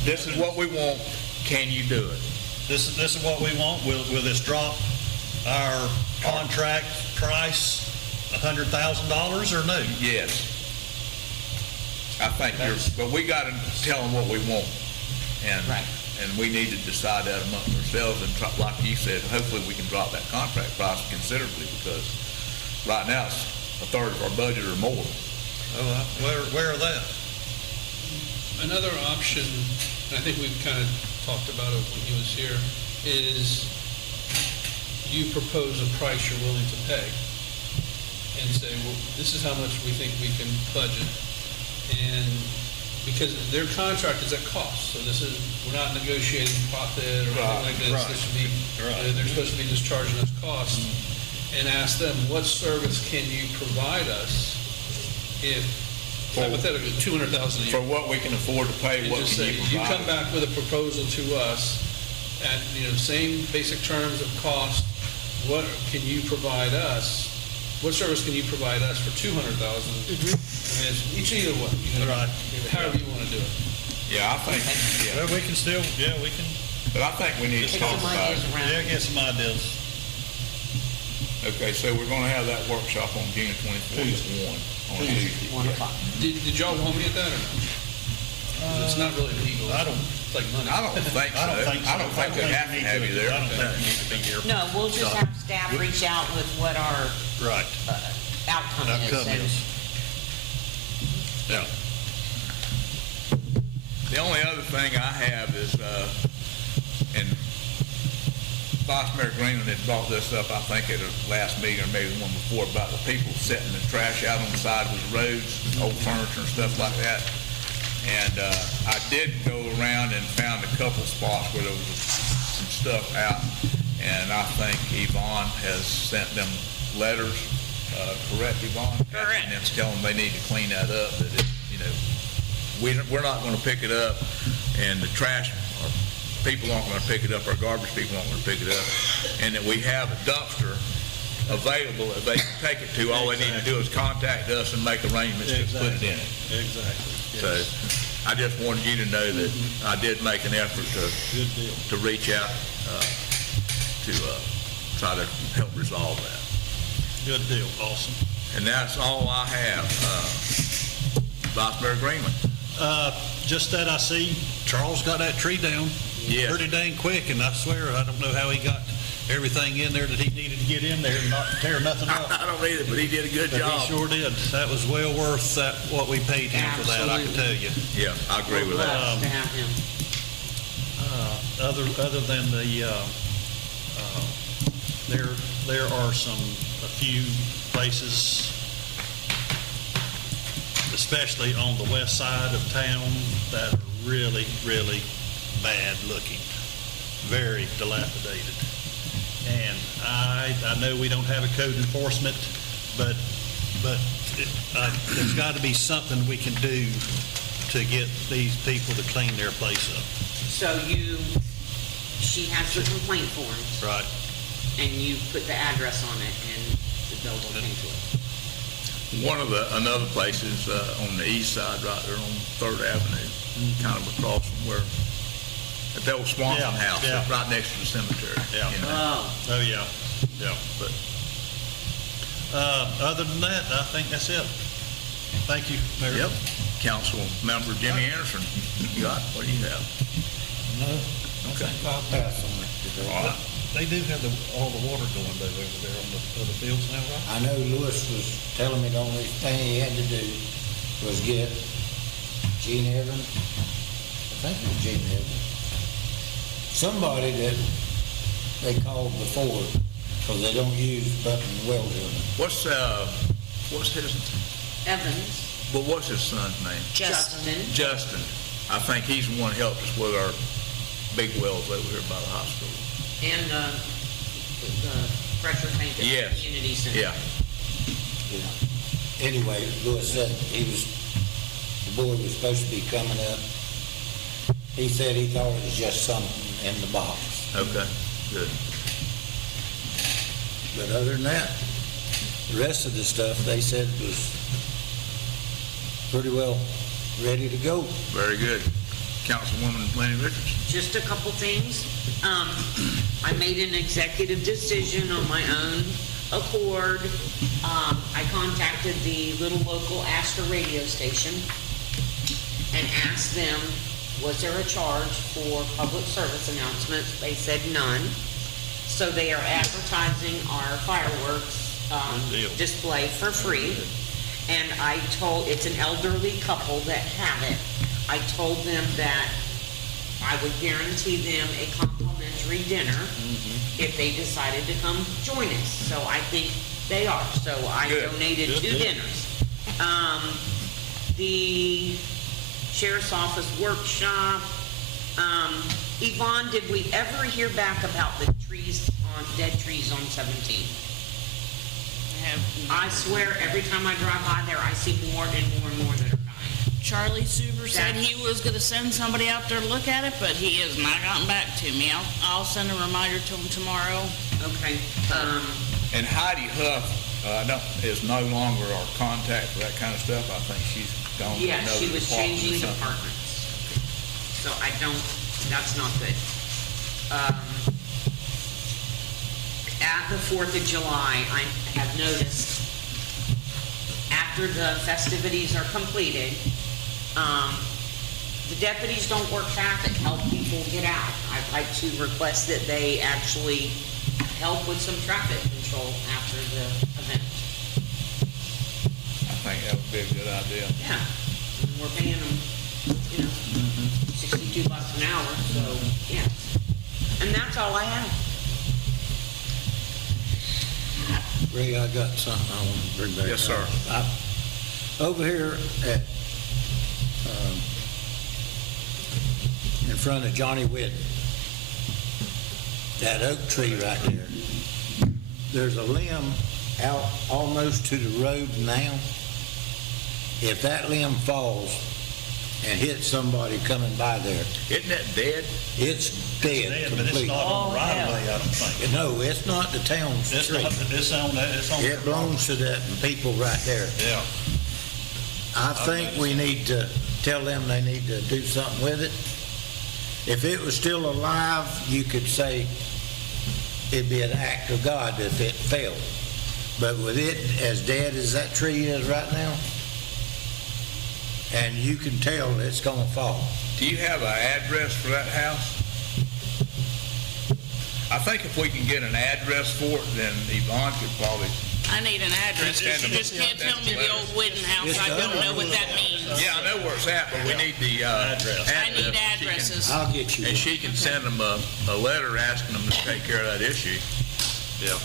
this is what we want, can you do it? This is what we want. Will this drop our contract price $100,000 or no? Yes. I think but we got to tell them what we want. And, and we need to decide that amongst ourselves, and like you said, hopefully we can drop that contract price considerably, because right now it's a third of our budget or more. Oh, where are that? Another option, and I think we've kind of talked about it when he was here, is you propose a price you're willing to pay and say, well, this is how much we think we can budget. And because their contract is at cost, so we're not negotiating profit or anything like this. This should be, they're supposed to be just charging us cost. And ask them, what service can you provide us if, hypothetically, $200,000 a year? For what we can afford to pay, And what just can say, you you provide? come back with a proposal to us at, same basic terms of cost, what can you provide us? What service can you provide us for $200,000? I mean, it's either way, Right. however you want to do it. Yeah, I think, yeah. Well, we can. But I think we need to talk about it. Yeah, get some ideas. Okay, so we're gonna have that workshop on June 24th at 1 on Tuesday. 1 o'clock. Did y'all want me at that or not? It's not really legal. It's like money. I don't think so. I don't think they have to have you there. I don't think you need to be here. No, we'll just have staff reach out with what our Right. outcome Outcome is. is. Yeah. The only other thing I have is, and Vice Mayor Greenland had brought this up, I think, at a last meeting or maybe the one before, about the people setting the trash out on the side of the roads, old furniture and stuff like that. And I did go around and found a couple spots where there was some stuff out, and I think Yvonne has sent them letters, correct, Yvonne? Correct. And it's telling them they need to clean that up, that it, we're not gonna pick it up, and the trash, or people aren't gonna pick it up, our garbage people aren't gonna pick it up, and that we have a dumpster available that they can take it to. All they need to do is contact us and make arrangements to put it in it. Exactly. So I just wanted you to know that I did make an effort Good deal. to reach out, to try to help resolve that. Good deal. Awesome. And that's all I have. Vice Mayor Greenland. Just that I see Charles got that tree down Yes. pretty dang quick, and I swear, I don't know how he got everything in there that he needed to get in there and not tear nothing up. I don't need it, but he did a good But job. he sure did. That was well worth what we paid him for that, I can tell you. Yeah, I agree with that. Blessed to have him. Other than there are a few places, especially on the west side of town, that are really, really bad looking, very dilapidated. And I know we don't have a code enforcement, but there's got to be something we can do to get these people to clean their place up. So she has the complaint form, Right. and you put the address on it, and they'll look into it. Another place is on the east side, right there on 3rd Avenue, kind of across from where, at the old Swanson Yeah, house, yeah. right next to the cemetery. Yeah. you know. Oh, Oh, yeah, yeah. But Other than that, I think that's it. Thank you, Mayor. Yep. Council member Jimmy Anderson, you got, what do you have? No, Okay. I'll pass on it today. All right. They do have all the water going though over there on the other fields now, right? I know Lewis was telling me the only thing he had to do was get Gene Evans, I think it was Gene Evans, somebody that they called before, because they don't use Button well drilling. What's his, Evans, but what's his son's name? Justin. Justin. I think he's the one who helped us with our big wells over here by the hospital. And the pressure tank at the Yes. community center. Yeah. Yeah. Anyway, Lewis said the boy was supposed to be coming up. He said he thought it was just something in the box. Okay, good. But other than that, the rest of the stuff they said was pretty well ready to go. Very good. Councilwoman Lenny Richardson. Just a couple things. I made an executive decision on my own accord. I contacted the little local Astor radio station and asked them, was there a charge for public service announcements? They said none. So they are advertising our fireworks Good deal. display for free. And it's an elderly couple that have it. I told them that I would guarantee them a complimentary dinner if they decided to come join us. So I think they are. So I Good. donated Good 2 deal. dinners. The sheriff's office workshop. Yvonne, did we ever hear back about the dead trees on 17? I swear, every time I drive by there, I see more and more and more that are dying. Charlie Suber said he was gonna send somebody out there to look at it, but he has not gotten back to me. I'll send a reminder to him tomorrow. Okay, And Heidi Huff, is no longer our contact for that kind of stuff. I think she's gone to yeah, another she was department or changing something. departments. So that's not good. At the 4th of July, I have noticed, after the festivities are completed, the deputies don't work traffic, help people get out. I'd like to request that they actually help with some traffic control after the event. I think that would be a good idea. Yeah, and we're paying them, $62 an hour, so, yeah. And that's all I have. Ray, I got something I want to bring back. Yes, sir. Over here at, in front of Johnny Whitten, that oak tree right there, there's a limb out almost to the road now. If that limb falls and hits somebody coming by there, Isn't that dead? it's dead Yeah, but it's completely. not on the right of way, I don't think. No, it's not the town's It's tree. not, it's on that, it's on. It belongs to that people right there. Yeah. I think we need to tell them they need to do something with it. If it was still alive, you could say it'd be an act of God if it fell. But with it as dead as that tree is right now, and you can tell it's gonna fall. Do you have an address for that house? I think if we can get an address for it, then Yvonne could probably, I need an address. You just can't tell me the old Whitten house. I don't know what that means. yeah, I know where it's at, but we need the address. I need She can- addresses. I'll get you And one. she can send them a letter asking them to take care of that issue. Yeah.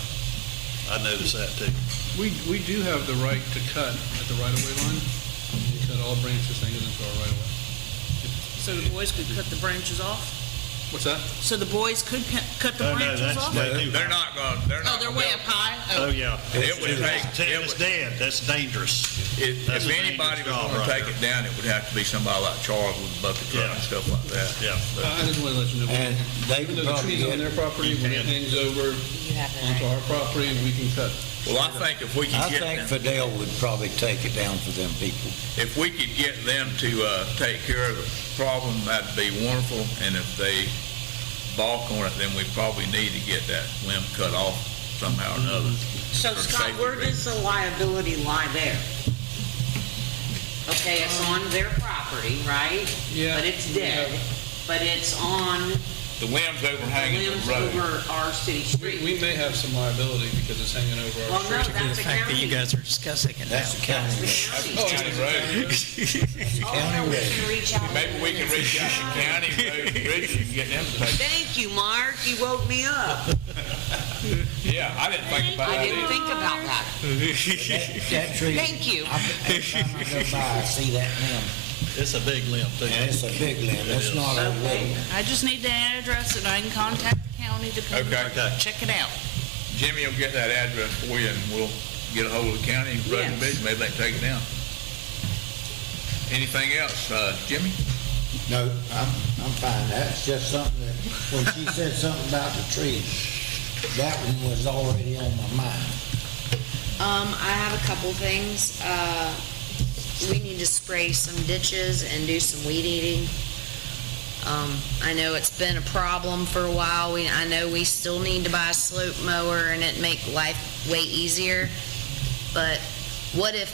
I noticed that too. We do have the right to cut at the right-of-way line. We cut all branches hanging into our right-of-way. So the boys could cut the branches off? What's that? So the boys could cut the Oh, no, branches that's, off? they do. They're not going, they're Oh, not. they're gonna way be up able- high? Oh, yeah. It would take, If it it's would, dead, that's dangerous. If That's a anybody was dangerous job gonna right take there. it down, it would have to be somebody like Charles with a bucket truck and Yeah. stuff like that. Yeah. But- I just want to let you know, And they even would though the probably tree's on get, their property, when it hangs over You have that onto right. our property, we can cut. Well, I think if we I could get think them, Fidel would probably take it down for them people. if we could get them to, take care of the problem, that'd be wonderful. And if they balk on it, then we probably need to get that limb cut off somehow or another. So for Scott, safety where reasons. does the liability lie there? Okay, it's on their property, right? Yeah. But it's dead, but it's on The limb's the overhanging limbs the road. over our city street. We may have some liability because it's hanging over Well, our no, street. that's a The fact that you county. guys are discussing it now. That's the county road. Oh, it's a road. Oh, no, we can reach out. Maybe we can reach out to county road and bridges and get them to take it. Thank you, Mark, you woke me up. Yeah, I didn't think about I that didn't either. think about that. That tree. Thank you. Every time I go by, I see that limb, It's a big limb, too. and it's a big limb, it's not a Okay. little. I just need the address and I can contact the county to come Okay. check it out. Jimmy will get that address for you and we'll get a hold of the county road and Yes. bridge, maybe they can take it down. Anything else, Jimmy? No, I'm fine, that's just something that, when she said something about the tree, that one was already on my mind. I have a couple things. We need to spray some ditches and do some weed eating. I know it's been a problem for a while. I know we still need to buy a slope mower and it make life way easier. But what if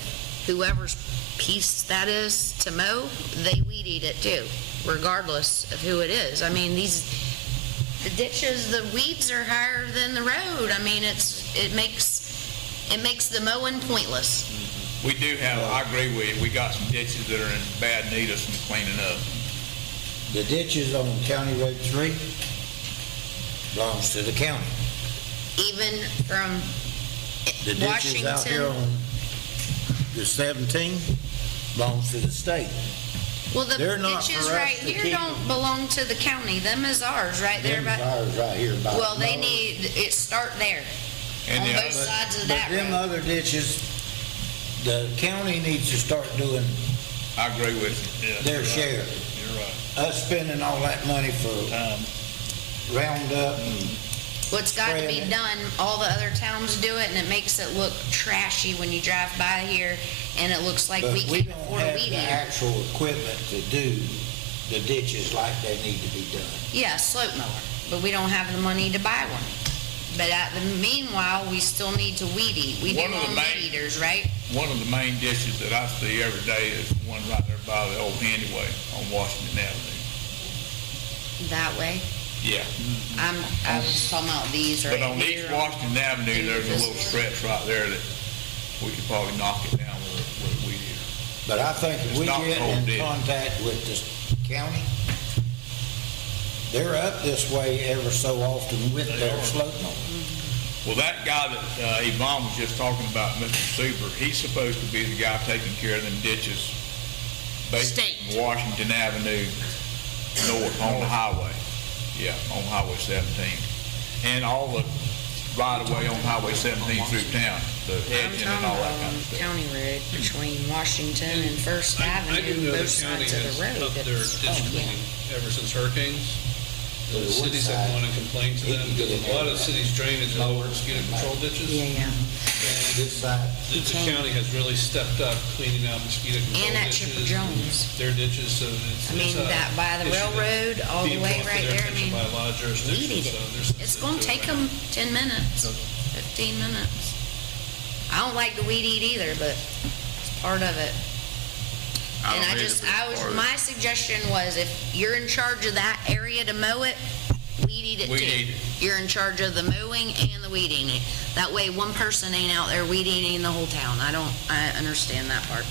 whoever's piece that is to mow, they weed eat it too, regardless of who it is? I mean, the ditches, the weeds are higher than the road. I mean, it makes the mowing pointless. We do have, I agree with you, we got some ditches that are in bad need of some cleaning up. The ditches on County Road 3 belongs to the county. Even from The ditches out here Washington. on the 17 belongs to the state. Well, the They're not ditches for us right to here keep don't belong to the county. Them is ours, right there. Them's ours right here by. Well, they the- need, it start there, And on the both other- sides of But that them road. other ditches, the county needs to start doing I agree with you. Yeah, their you're right. share. You're right. Us spending all that money for Roundup and What's got to be spraying it. done, all the other towns do it, and it makes it look trashy when you drive by here, and it looks like But we we can't don't afford a have weed the eater. actual equipment to do the ditches like they need to be done. Yeah, slope mower, but we don't have the money to buy one. But at the meanwhile, we still need to weed eat. We do One of the own main- weed eaters, right? One of the main ditches that I see every day is the one right there by the old Handyway on Washington Avenue. That way. Yeah. I was talking about these right But here. on East Washington Avenue, there's a little stretch right there that we could probably knock it down with a weed eater. But I think if It's we not get cold in ditch. contact with the county, they're up this way ever so often with their slope mower. Well, that guy that Yvonne was just talking about, Mr. Super, he's supposed to be the guy taking care of them ditches basically State. from Washington Avenue north on the highway. Yeah, on Highway 17. And all the right-of-way on Highway 17 through town, the I'm edging and talking all about that kind on of stuff. County Road between Washington and First I do Avenue, know the both county sides of has the road. upped their It's- ditch oh, yeah. cleaning ever since hurricanes. To The the wood cities have side. gone and complained to He them can get because in a lot there of with cities' drainage is over mosquito control ditches. Yeah, yeah. This side, The county has really stepped up cleaning out mosquito control And at ditches. Chipper Jones. Their ditches, so it's. I mean, it's a that by the issue that railroad, all the being way brought to right their there, I attention mean, by a lot of weed jurisdictions, eat so it. they're It's sensitive gonna to it take right them 10 minutes, 15 minutes. I don't like the weed eat either, but it's part of it. I And don't I either, just, but it's part of it. my suggestion was if you're in charge of that area to mow it, weed eat it too. Weed eat it. You're in charge of the mowing and the weed eating. That way, one person ain't out there weed eating the whole town. I understand that part.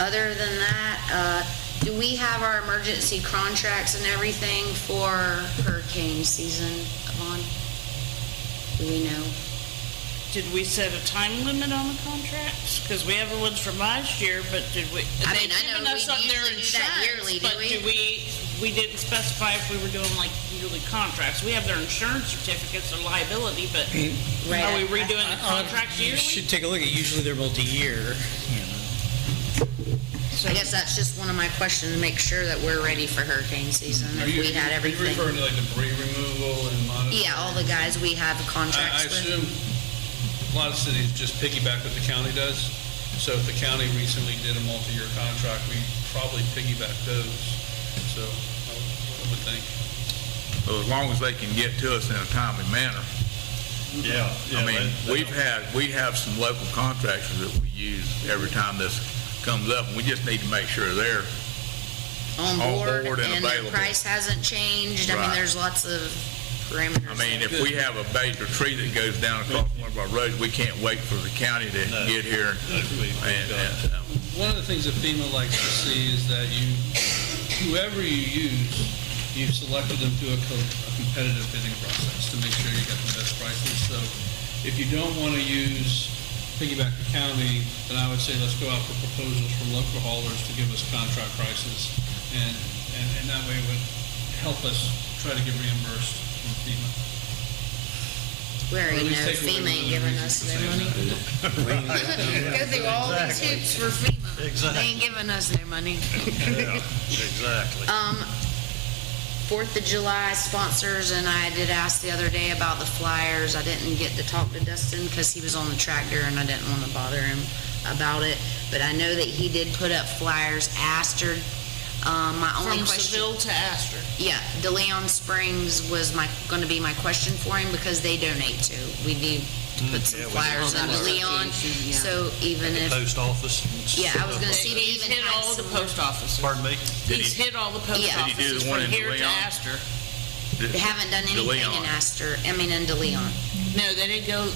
Other than that, do we have our emergency contracts and everything for hurricane season, Yvonne? Do we know? Did we set a time limit on the contracts? Because we have the ones from last year, but did we? I they've mean, I know given us we on their usually do that insurance, yearly, do but we? we didn't specify if we were doing like yearly contracts. We have their insurance certificates, their liability, but Right, are we redoing the contracts You yearly? should take a look at, usually they're multi-year, you know. I guess that's just one of my questions, make sure that we're ready for hurricane season, Are if you we had everything. Are you referring to like debris removal and monitoring? Yeah, all the guys we have I contracts with. assume a lot of cities just piggyback what the county does. So if the county recently did a multi-year contract, we probably piggyback those. So I would think. So as long as they can get to us in a timely manner. Yeah. I mean, we have some local contractors that we use every time this comes up, and we just need to make sure they're On board, board and and the available. price hasn't changed. I mean, Right. there's lots of parameters. I mean, there. if we have a major tree that goes down across one of our roads, we can't wait for the county to No. get here. And One of the things that FEMA likes to see is that whoever you use, you've selected them through a competitive bidding process to make sure you get the best prices. So if you don't want to piggyback the county, then I would say let's go out for proposals from local haulers to give us contract prices. And that way it would help us try to get reimbursed from FEMA. We Or already at least know take away FEMA one ain't of the giving reasons us for their saying money. that. Go through all these hoops for FEMA. They Exactly. ain't giving us their money. Yeah, exactly. 4th of July sponsors, and I did ask the other day about the flyers. I didn't get to talk to Dustin because he was on the tractor and I didn't want to bother him about it. But I know that he did put up flyers, Astor. My only From question. Seville to Astor. Yeah, DeLeon Springs was going to be my question for him because they donate too. We need to put some yeah, we flyers need on to do that. DeLeon. Yeah. So even if, Post office. yeah, I was going to see if he He's even hit had all the some. post offices. Pardon me? He's hit all the post Yeah. Did he do the offices one from in here to DeLeon? Astor. They haven't done anything in DeLeon. Astor, in DeLeon. No, they didn't go,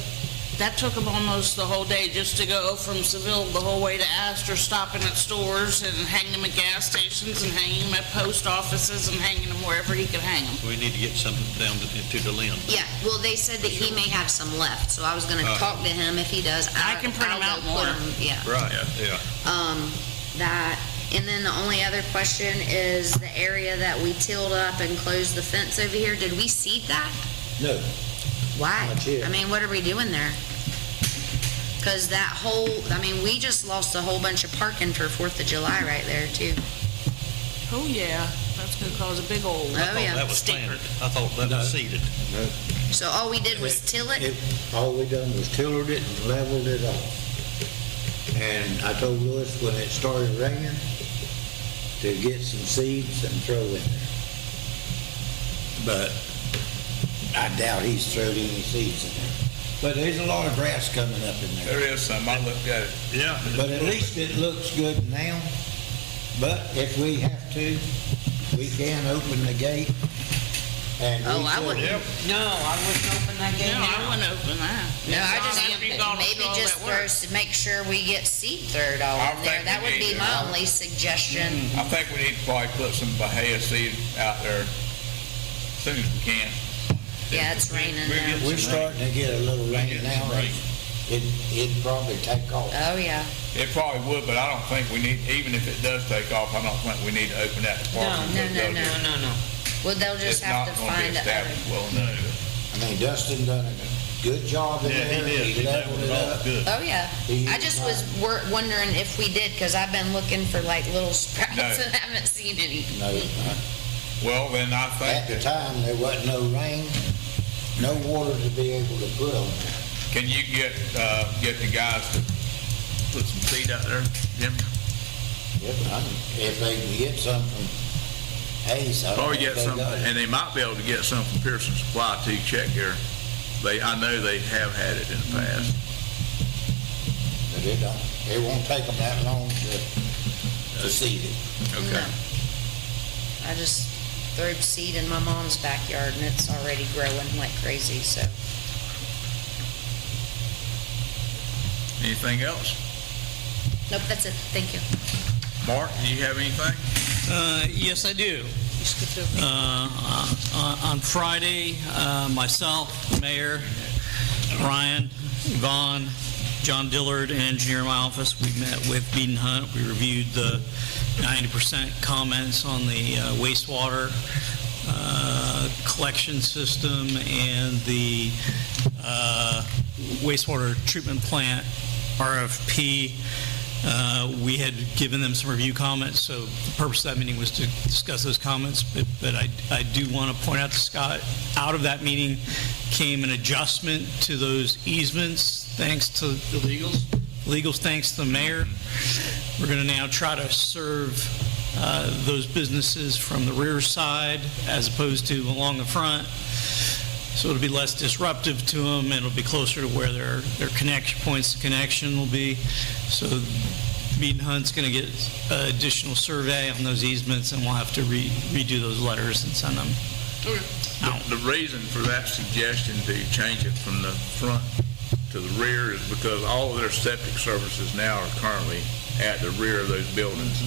that took them almost the whole day just to go from Seville the whole way to Astor, stopping at stores and hanging them at gas stations and hanging them at post offices and hanging them wherever he could hang them. We need to get something down to the limb. Yeah, well, they said that he may have some left, so I was going to talk to him if he does. I can print I'll 'em out go put more. 'em- Yeah. Right, yeah. That, and then the only other question is the area that we tilled up and closed the fence over here, did we seed that? No, Why? Not yet. I mean, what are we doing there? Because that whole, I mean, we just lost a whole bunch of parking for 4th of July right there too. Oh, yeah, that's gonna cause a big old Oh, I thought yeah. that was stinker. planted. I thought that was seeded. no. So all we did was till it? All we done was tilled it and leveled it off. And I told Louis when it started raining to get some seeds and throw in there. But I doubt he's thrown any seeds in there. But there's a lot of grass coming up in there. there is some, I looked at it. Yeah. But at least it looks good now. But if we have to, we can open the gate and Oh, I refill wouldn't. it. No, I wouldn't open that gate No, I now. wouldn't open that. No, I Not just, after you got maybe all just that work. first to make sure we get seed thrown all I in there. think That we would need be to. my only suggestion. I think we need to probably put some Bahia seed out there as soon as we can. Yeah, it's raining now. We're starting to get a little rain now. It'd probably take off. Oh, yeah. It probably would, but I don't think we need, even if it does take off, I don't think we need to open that department. No, because no, they'll no. just- No, no. Well, they'll just It's have not to going to be find other. established well enough. I mean, Dustin done a good job in Yeah, there. he did. That leveled was it all up. good. Oh, yeah. He I just was wondering if we did, because I've been looking for like little sprouts No. and haven't seen any. No, Well, then I at the think, time, there wasn't no rain, no water to be able to put on there. can you get the guys to put some seed out there, Jim? Yep, if they can get some from Hayes, I don't know Or if get they some, got it. and they might be able to get some from Pierson Supply too, check here. I know they have had it in the past. But it won't take them that long to seed it. Okay. No. I just threw seed in my mom's backyard and it's already growing like crazy, so. Anything else? Nope, that's it. Thank you. Mark, do you have anything? Yes, I do. On Friday, myself, Mayor, Ryan, Yvonne, John Dillard, and engineer in my office, we met with Beeden Hunt. We reviewed the 90% comments on the wastewater collection system and the wastewater treatment plant RFP. We had given them some review comments, so the purpose of that meeting was to discuss those comments, but I do want to point out to Scott, out of that meeting came an adjustment to those easements, thanks to the legals, thanks to the mayor. We're going to now try to serve those businesses from the rear side as opposed to along the front. So it'll be less disruptive to them, and it'll be closer to where their connection points of connection will be. So Mead & Hunt's going to get additional survey on those easements, and we'll have to redo those letters and send them out. The reason for that suggestion to change it from the front to the rear is because all of their septic services now are currently at the rear of those buildings.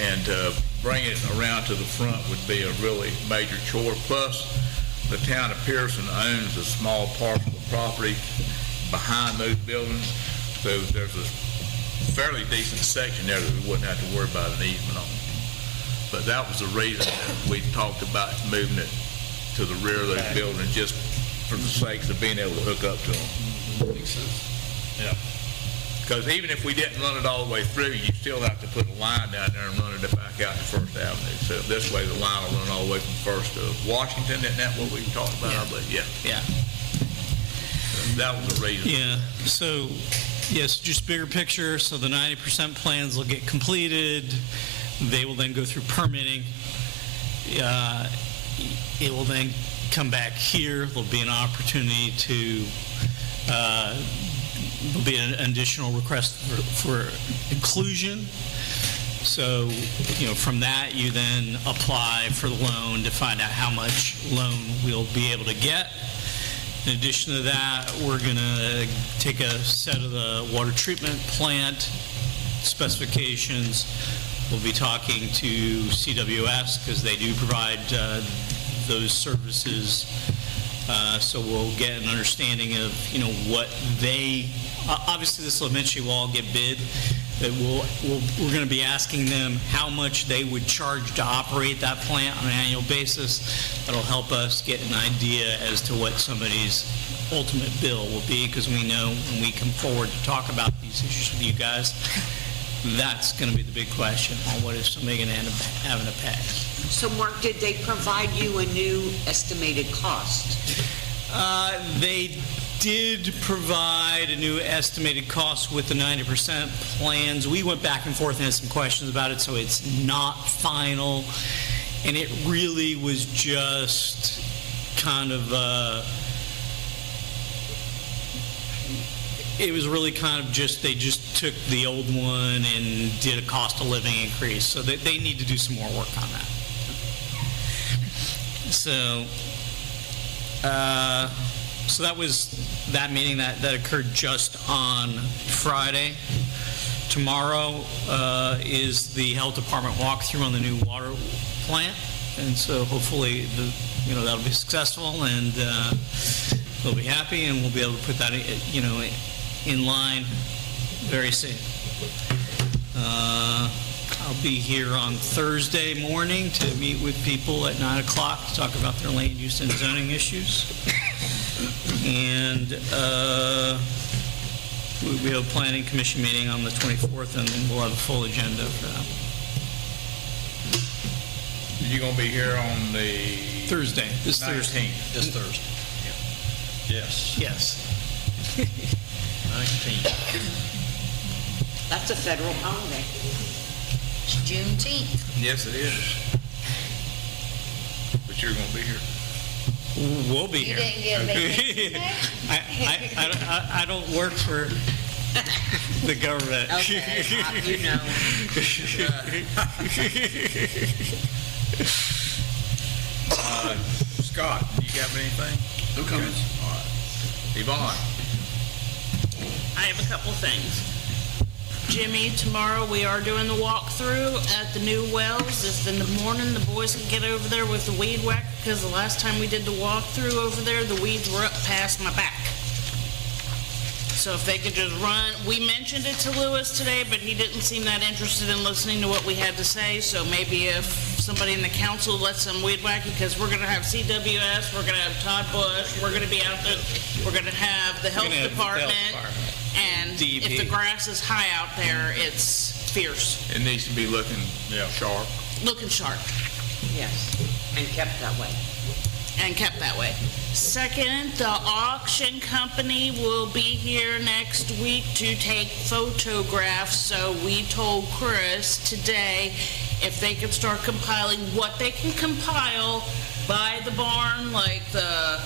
And bringing it around to the front would be a really major chore. Plus, the town of Pierson owns a small parcel of property behind those buildings, so there's a fairly decent section there that we wouldn't have to worry about an easement on. But that was the reason that we talked about moving it to the rear of those buildings, just for the sake of being able to hook up to them. Makes sense. Yeah. Because even if we didn't run it all the way through, you still have to put a line down there and run it back out to First Avenue. So this way, the line will run all the way from First to Washington. Isn't that what we talked about? Yeah. But yeah, Yeah. so that was the reason. Yeah, so, yes, just bigger picture, so the 90% plans will get completed, they will then go through permitting, it will then come back here, there'll be an opportunity to, there'll be an additional request for inclusion. So, from that, you then apply for the loan to find out how much loan we'll be able to get. In addition to that, we're going to take a set of the water treatment plant specifications. We'll be talking to CWS because they do provide those services. So we'll get an understanding of, what they, obviously this will eventually all get bid, but we're going to be asking them how much they would charge to operate that plant on an annual basis. That'll help us get an idea as to what somebody's ultimate bill will be, because we know when we come forward to talk about these issues with you guys, that's going to be the big question on what is somebody going to end up having to pay. So Mark, did they provide you a new estimated cost? They did provide a new estimated cost with the 90% plans. We went back and forth and had some questions about it, so it's not final. And it really was just kind of, it was really kind of just, they just took the old one and did a cost of living increase. So they need to do some more work on that. So, so that was that meeting that occurred just on Friday. Tomorrow is the health department walkthrough on the new water plant, and so hopefully that'll be successful, and they'll be happy, and we'll be able to put that in line very soon. I'll be here on Thursday morning to meet with people at 9 o'clock to talk about their land use and zoning issues. And we have a planning commission meeting on the 24th, and then we'll have a full agenda for that. You're going to be here on the Thursday, this 19th. Thursday. This Thursday. Yes. Yes. 19th. That's a federal holiday. It's Juneteenth. Yes, it is. But you're going to be here. We'll be You here. didn't get vacation pay? I don't work for the government. Okay, you know. Scott, do you have anything? No comments. All right. Yvonne? I have a couple things. Jimmy, tomorrow we are doing the walkthrough at the new wells. If in the morning the boys can get over there with the weed whacker, because the last time we did the walkthrough over there, the weeds were up past my back. So if they could just run, we mentioned it to Lewis today, but he didn't seem that interested in listening to what we had to say, so maybe if somebody in the council let some weed whacker, because we're gonna have CWS, we're gonna have Todd Bush, we're gonna be out there, we're gonna have the health gonna have the health department, department. and DEP. if the grass is high out there, it's fierce, It needs to be looking sharp. looking sharp. Yes, and kept that way. And kept that way. Second, the auction company will be here next week to take photographs, so we told Chris today if they could start compiling what they can compile by the barn, like the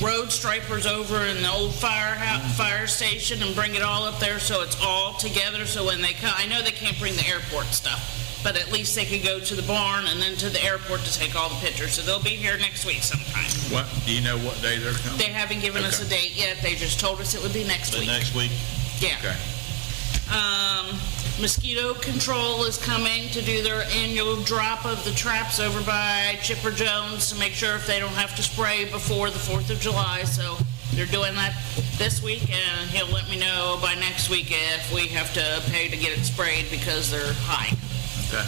road stripers over in the old fire station, and bring it all up there so it's all together, so when they come, I know they can't bring the airport stuff, but at least they could go to the barn and then to the airport to take all the pictures. So they'll be here next week sometime. What, do you know what day they're coming? They haven't given us a date yet. They just told us it would be next The week. next week? Yeah. Okay. Mosquito control is coming to do their annual drop of the traps over by Chipper Jones to make sure if they don't have to spray before the 4th of July. So they're doing that this week, and he'll let me know by next week if we have to pay to get it sprayed because they're high. Okay.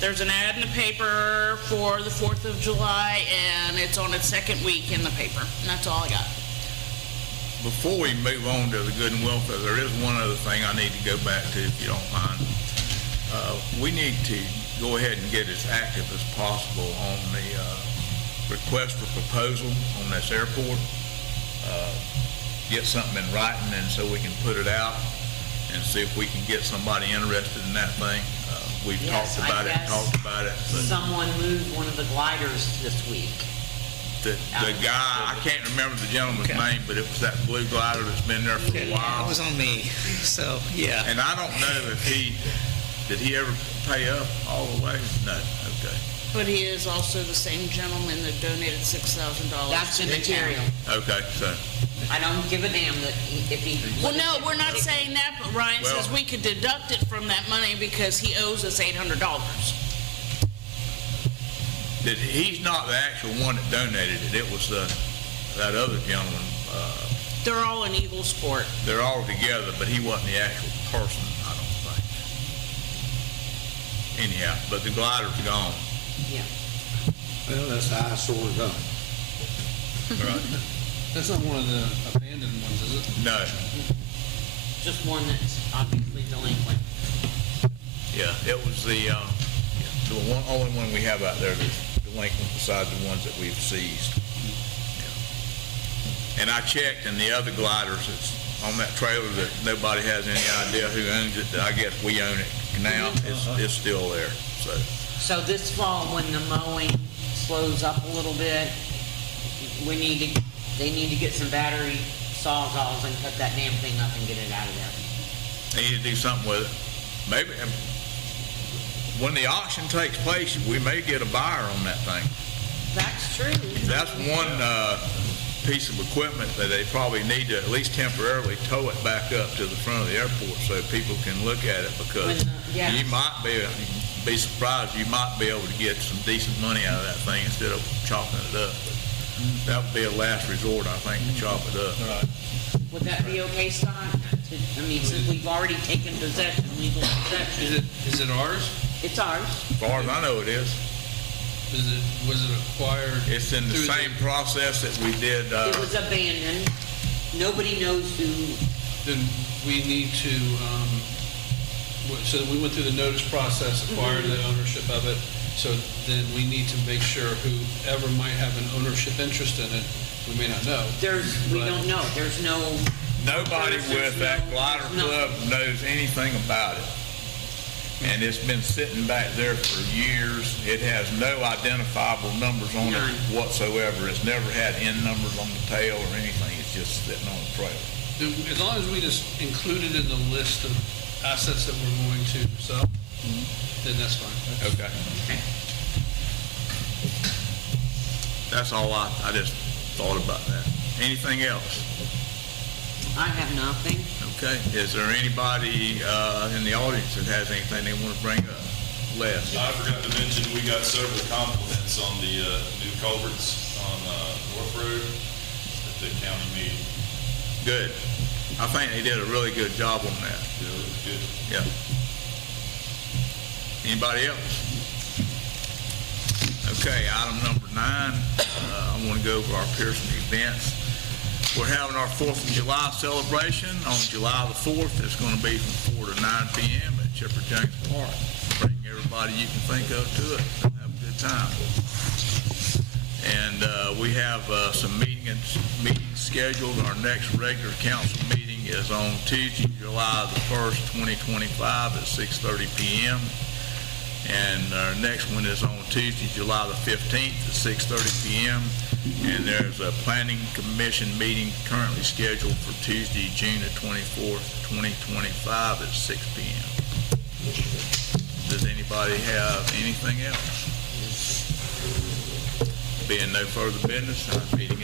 There's an ad in the paper for the 4th of July, and it's on its second week in the paper. And that's all I got. Before we move on to the good and welfare, there is one other thing I need to go back to, if you don't mind. We need to go ahead and get as active as possible on the request for proposal on this airport. Get something in writing, and so we can put it out and see if we can get somebody interested in that thing. We've Yes, talked about it, but Someone moved one of the gliders this week. the guy, I can't remember the gentleman's name, but it was that blue glider that's been there for a while. It was on me, so, yeah. And I don't know if did he ever pay up all the way? No, okay. But he is also the same gentleman that donated $6,000 That's to the the town. material. Okay, so, I don't give a damn if he. Well, no, we're not saying that, but Ryan Well- says we could deduct it from that money because he owes us $800. he's not the actual one that donated it. It was that other gentleman. They're all an evil sport. They're all together, but he wasn't the actual person, I don't think. Anyhow, but the glider's gone. Yeah. Well, that's the eyesore done. That's not one of the abandoned ones, is it? No, Just one that's obviously delinquent. yeah, it was the only one we have out there that's delinquent besides the ones that we've seized. And I checked, and the other gliders that's on that trailer that nobody has any idea who owns it, that I guess we own it now, it's still there, so. So this fall, when the mowing slows up a little bit, they need to get some battery sawzalls and cut that damn thing up and get it out of there. They need to do something with it. Maybe, when the auction takes place, we may get a buyer on that thing. That's true. That's one piece of equipment that they probably need to at least temporarily tow it back up to the front of the airport so people can look at it, because yeah. you might be surprised, you might be able to get some decent money out of that thing instead of chopping it up. But that would be a last resort, I think, to chop it up. Would that be okay, Scott? I mean, since we've already taken possession, legal possession. Is it ours? It's ours. As far as I know, it is. Was it acquired? It's in the through same process that we did, It was abandoned. Nobody knows who. Then we need to, so we went through the notice process, acquired the ownership of it. So then we need to make sure whoever might have an ownership interest in it, we may not know. We don't know. There's no. nobody with that glider club knows anything about it. And it's been sitting back there for years. It has no identifiable numbers on it whatsoever. It's never had end numbers on the tail or anything. It's just sitting on the trailer. As long as we just include it in the list of assets that we're going to sell, then that's fine. Okay. That's all I just thought about that. Anything else? I have nothing. Okay. Is there anybody in the audience that has anything they want to bring up? Les? I forgot to mention, we got several compliments on the new culverts on North Road at the county meeting. Good. I think they did a really good job on that. Yeah, it was good. Yeah. Anybody else? Okay, item number 9, I want to go over our Pierson events. We're having our 4th of July celebration on July the 4th. It's going to be from 4 to 9 p.m. at Chipper James Park. Bring everybody you can think of to it and have a good time. And we have some meetings scheduled. Our next regular council meeting is on Tuesday, July the 1st, 2025 at 6:30 p.m. And our next one is on Tuesday, July the 15th at 6:30 p.m. And there's a planning commission meeting currently scheduled for Tuesday, June the 24th, 2025 at 6 p.m. Does anybody have anything else? Being no further business, our meeting